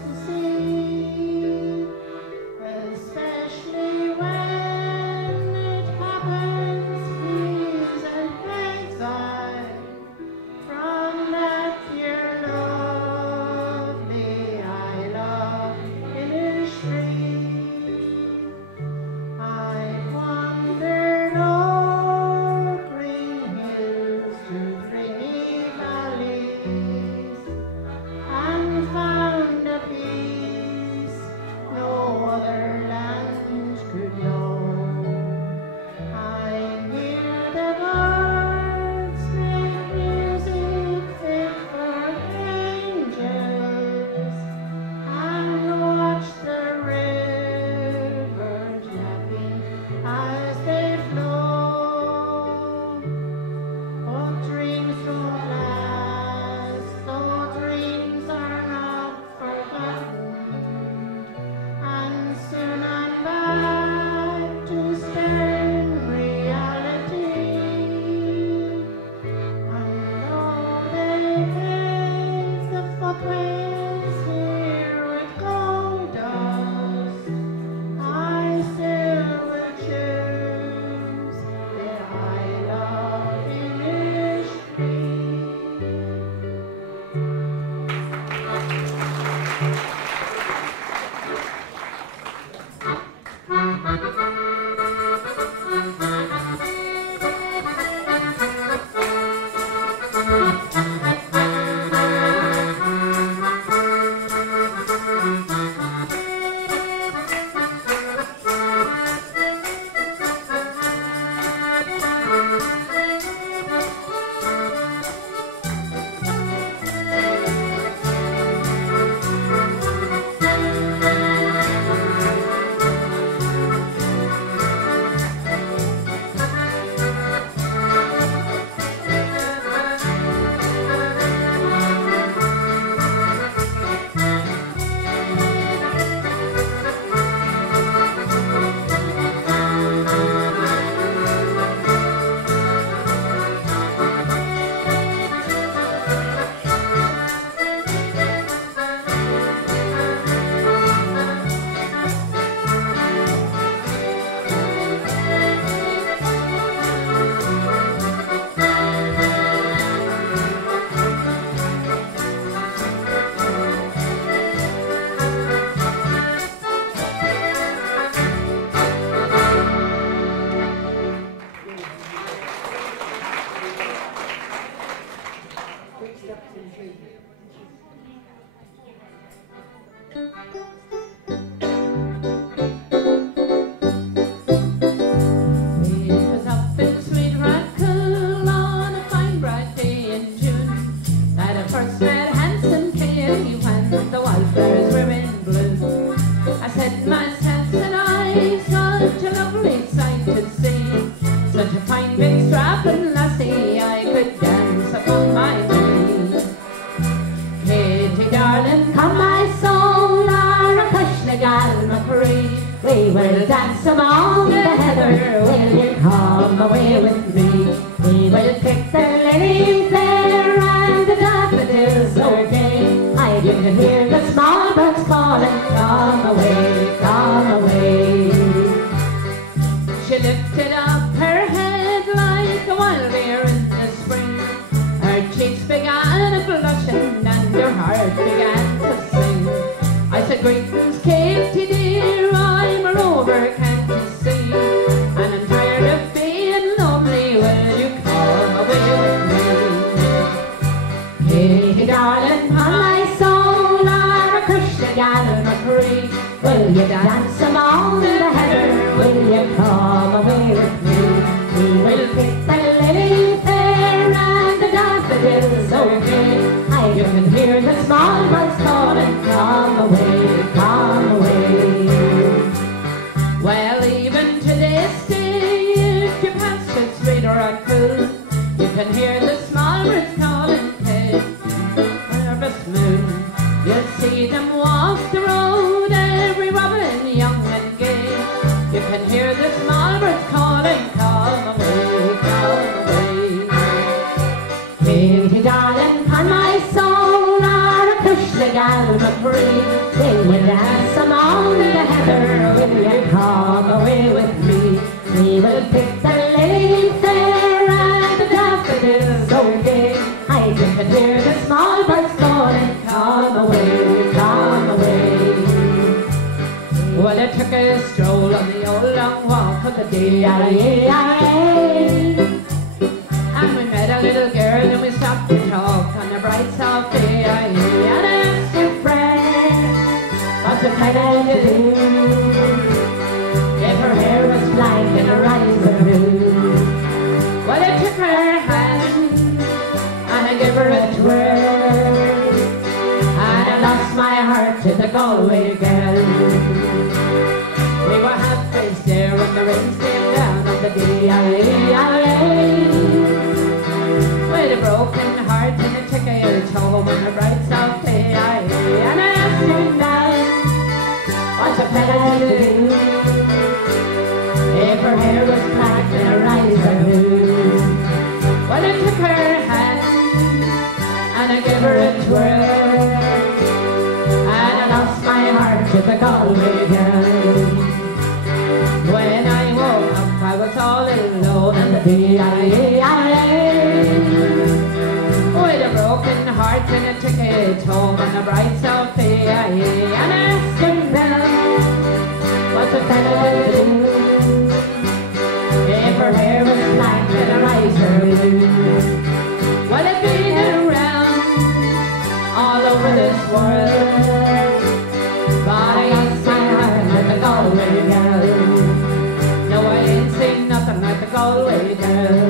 was up in Sweet Rockcool on a fine bright day in June that I first met handsome Katie when the wildflowers were in bloom. I said to myself, said I, such a lovely sight to see, such a fine big strapping lassie, I could dance upon my knee. Katie darling, come my soul, our push the gal McCree. We will dance among the heather, will you come away with me? We will pick the lilies there and the daffodils so gay. I can hear the small birds calling, come away, come away. She lifted up her head like a wild deer in the spring. Her cheeks began a blushing and her heart began to sing. I said, greetings, Katie dear, I'm a rover, can't you see? And I'm tired of being lonely, will you come away with me? Katie darling, on my soul, I'm a Christian gal McCree. Will you dance among the heather, will you come away with me? We will pick the lilies there and the daffodils so gay. I can hear the small birds calling, come away, come away. Well, even to this day, if you pass the Sweet Rockcool, you can hear the small birds calling, hey, harvest moon. You'll see them walk the road, every robin young and gay. You can hear the small birds calling, come away, come away. Katie darling, on my soul, our push the gal McCree. Will you dance among the heather, will you come away with me? We will pick the lilies there and the daffodils so gay. I can hear the small birds calling, come away, come away. Well, I took a stroll on the old long walk of the D-R-A-I-A. And we met a little girl and we stopped to talk on a bright soft day. And I asked her friend, what's a fella to do? If her hair was black and her eyes were blue. Well, I took her hand and I gave her a twirl, and I lost my heart to the Galway girl. We were half-faced there when the rains came down on the D-R-A-I-A. With a broken heart and a ticket home on a bright south day. And I asked him now, what's a fella to do? If her hair was black and her eyes were blue. Well, I took her hand and I gave her a twirl, and I lost my heart to the Galway girl. When I woke up, I was all alone in the D-R-A-I-A. With a broken heart and a ticket home on a bright south day. And I asked him now, what's a fella to do? If her hair was black and her eyes were blue. Well, I've been around all over this world, but I lost my heart with the Galway girl. No, I ain't seen nothing like the Galway girl.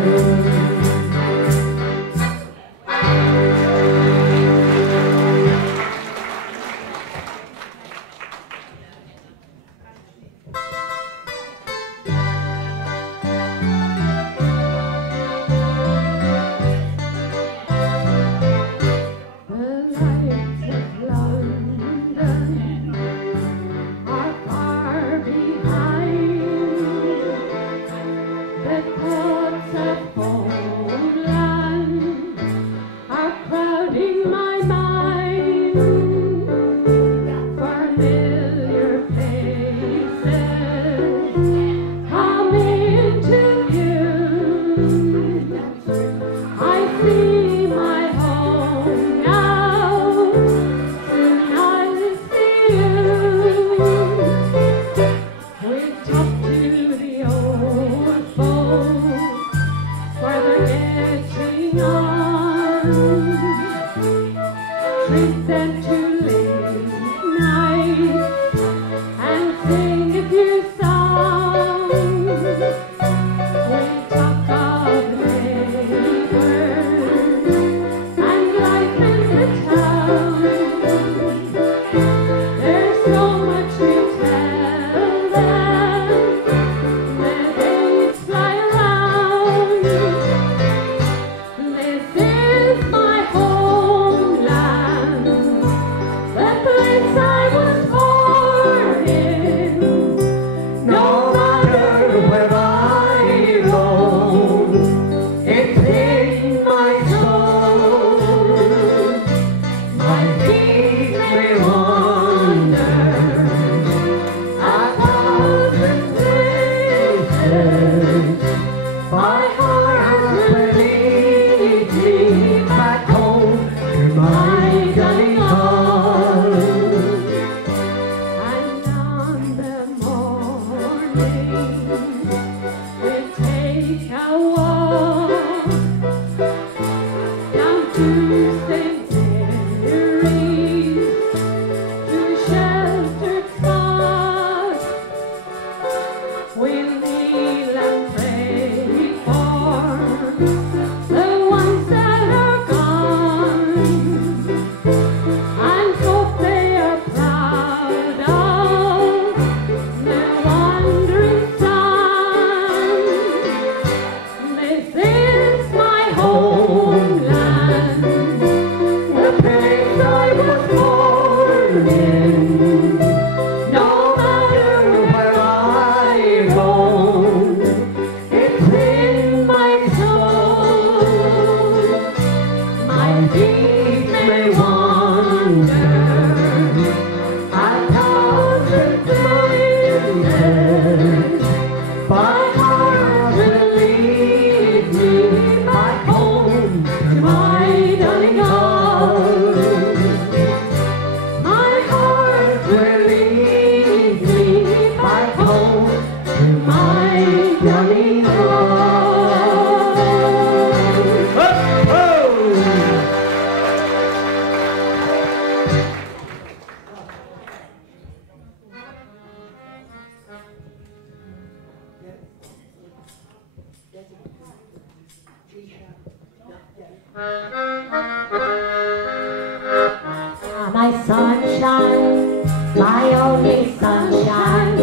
My sunshine, my only sunshine,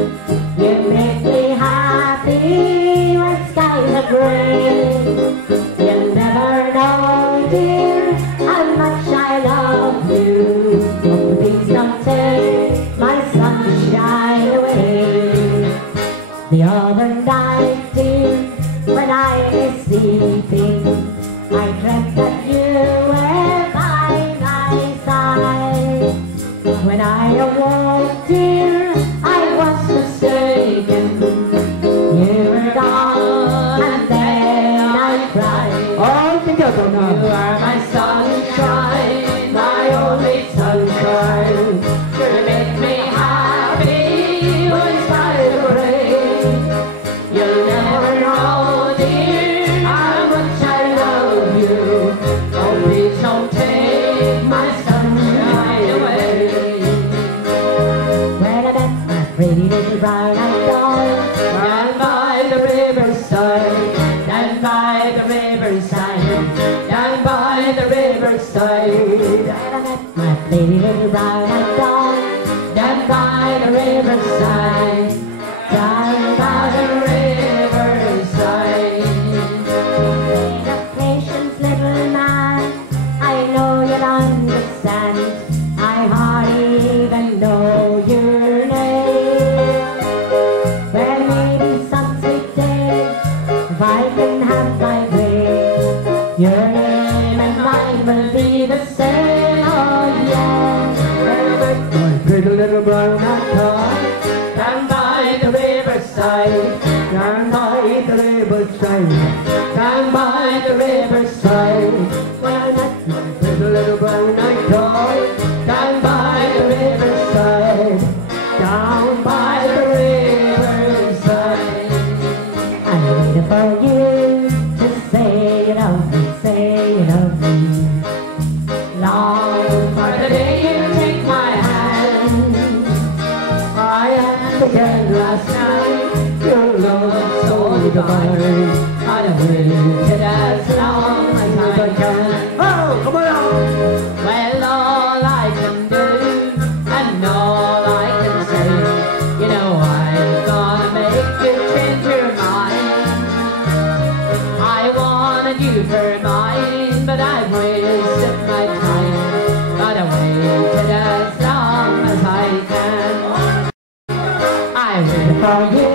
you make me happy when skies are gray. You never know, dear, how much I love you. Oh, please don't take my sunshine away. The other night, dear, when I was sleeping, I dreamt that you were by my side. When I awoke, dear, I was mistaken. You were gone, and then I cried. All together now. You are my sunshine, my only sunshine. You make me happy when skies are gray. You'll never know, dear, how much I love you. Oh, please don't take my sunshine away. When I met my pretty little brown-eyed doll, down by the riverside, down by the riverside, down by the riverside. When I met my pretty little brown-eyed doll, down by the riverside, down by the riverside. Have patience, little man, I know you'll understand. I hardly even know your name. Well, maybe some sweet day, if I can have my way, your name and mine will be the same. Oh yeah. My pretty little brown-eyed doll, Down by the riverside, down by the riverside, down by the riverside. Well, that's my pretty little brown-eyed doll, down by the riverside, down by the riverside. I waited for you to say you love me, say you love me. Long for the waited as long as I can. Oh, come on! Well, all I can do and all I can say, you know I'm gonna make you change your mind. I wanted you for mine, but I've wasted my time. But I waited as long as I can. I waited for you,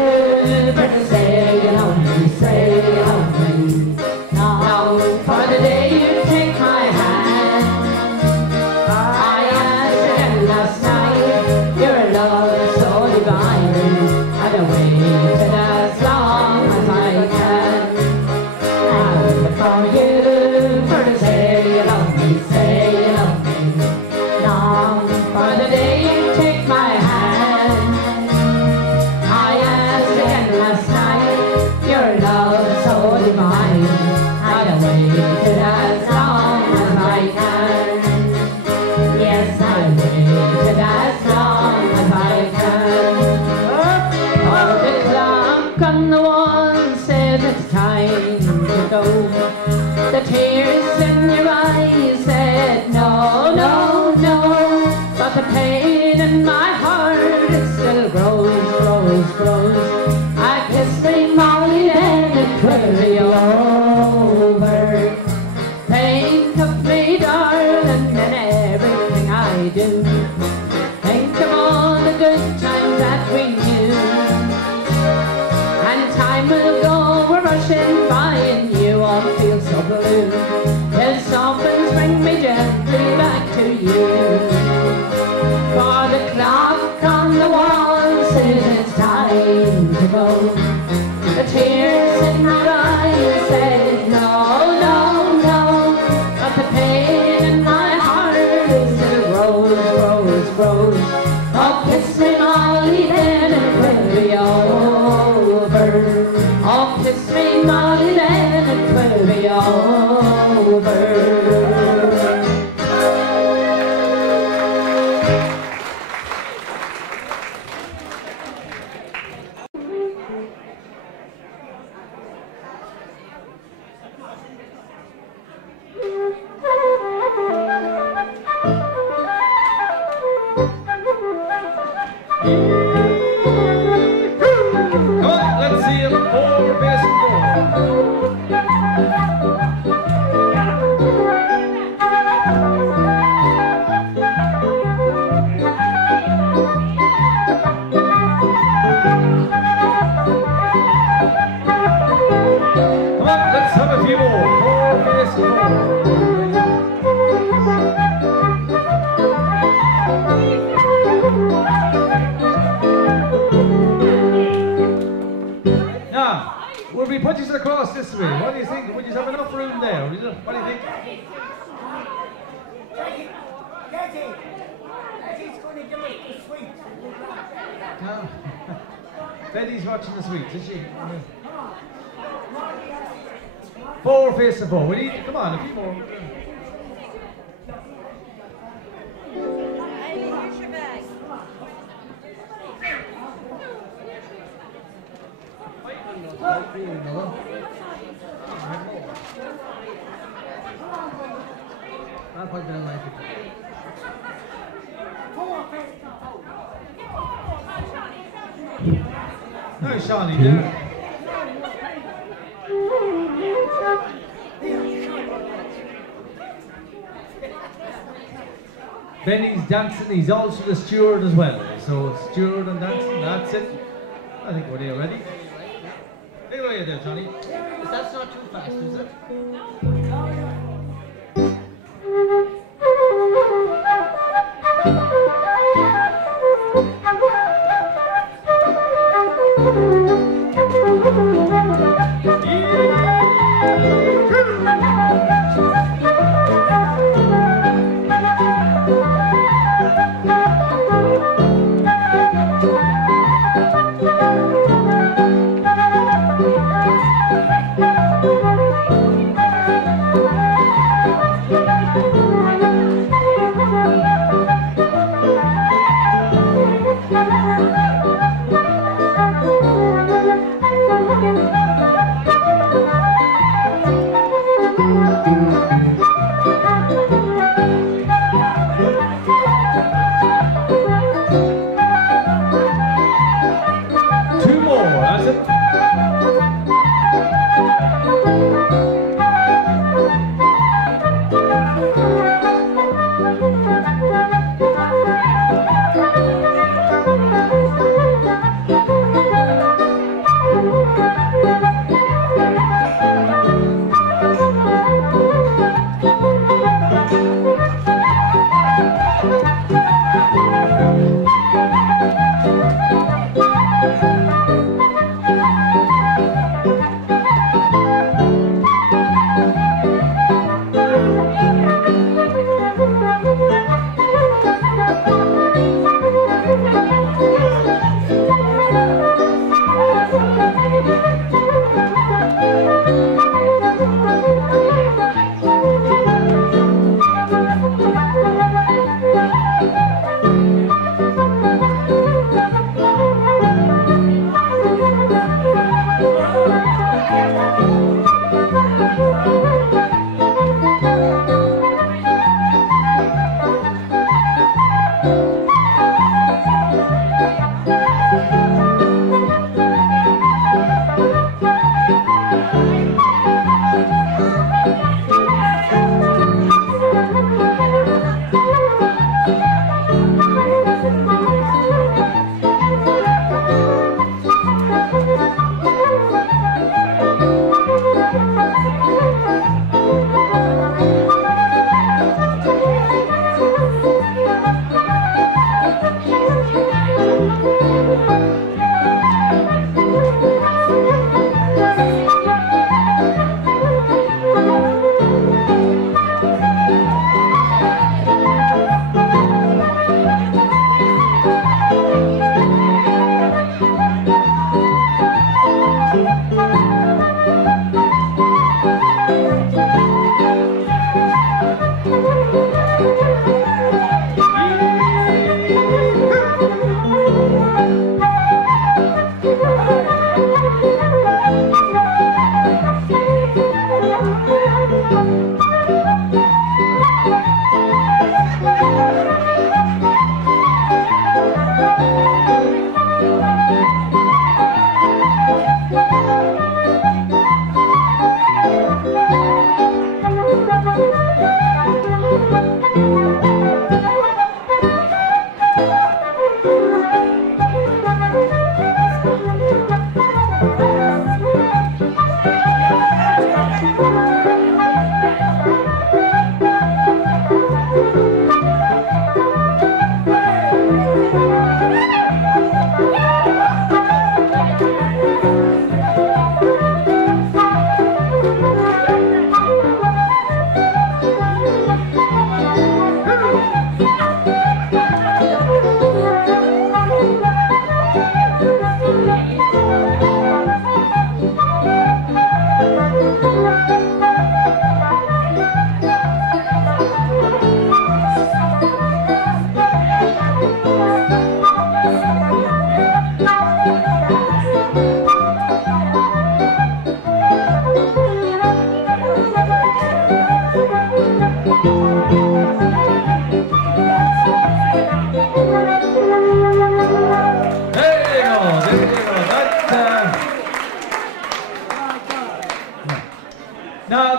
but to say you love me, say you love me. Now for the day you take my hand. I asked again last night, your love is so divine, and I waited as long as I can. I waited for you, for to say you love me, say you love me. Now for the day you take my hand. I asked again last night, your love is so divine, and I waited as long as I can. Yes, I waited as long as I can. Oh, the clock on the wall said it's time to go. The tears in your eyes said no, no, no. But the pain in my heart, it still grows, grows, grows. I kissed me, Molly, and it will be over. Think of me, darling, and everything I do. Think of all the good times that we knew. And time will go, we're rushing by, and you won't feel so blue. Till something's bring me gently back to you. For the clock on the wall says it's time to go. The tears in my eyes said no, no, no. But the pain in my heart still grows, grows, grows. Oh, kiss me, Molly, then it will be over. Oh, kiss me, Molly, then it will be over. Come on, let's see him. Forward facing goal. Come on, let's have a few more. Forward facing goal. Now, will we put you across this way? What do you think? Would you have enough room there? What do you think? Daddy's going to give us the sweets. No. Betty's watching the sweets, is she? Four face to four. We need, come on, a few more. I'll put it in my No, Shawnee, there. Benny's dancing, he's also the steward as well. So steward and dancing, that's it. I think we're there ready. Take it away there, Johnny. That's not too fast, is it?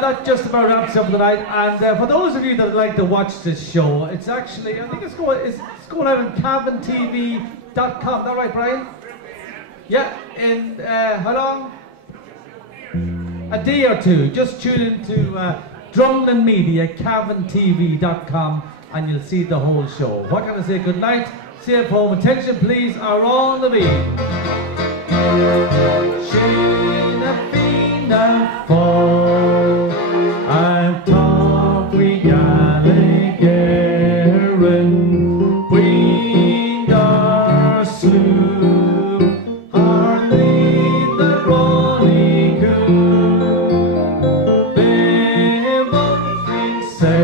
that just about wraps up the night. And for those of you that would like to watch this show, it's actually, I think it's going out on CavanTV.com. Is that right, Brian? Yeah, in how long? A day or two. Just tune into Drumlin Media, CavanTV.com, and you'll see the whole show. What can I say? Good night. Safe home. Attention, please. Are on the beat. Fall. I've talked with Gallagherin, we are sloop, hardly the Ronnie Coon. They both think say,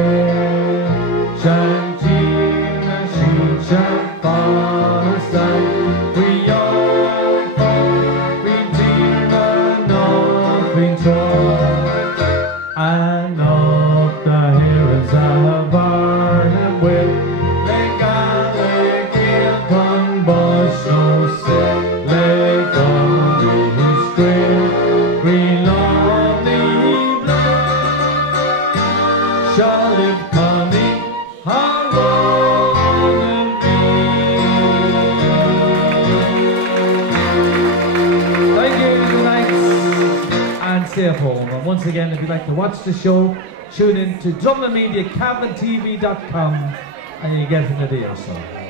Shantina, she shall Palestine. We all fall, we dear nothing trouble. And up the herons of Barnum with they got a gill con bush no set leg on his green green lovely blood shall live conning Thank you, good night, and safe home. And once again, if you'd like to watch the show, tune in to Drumlin Media, CavanTV.com, and you get it in a day or so.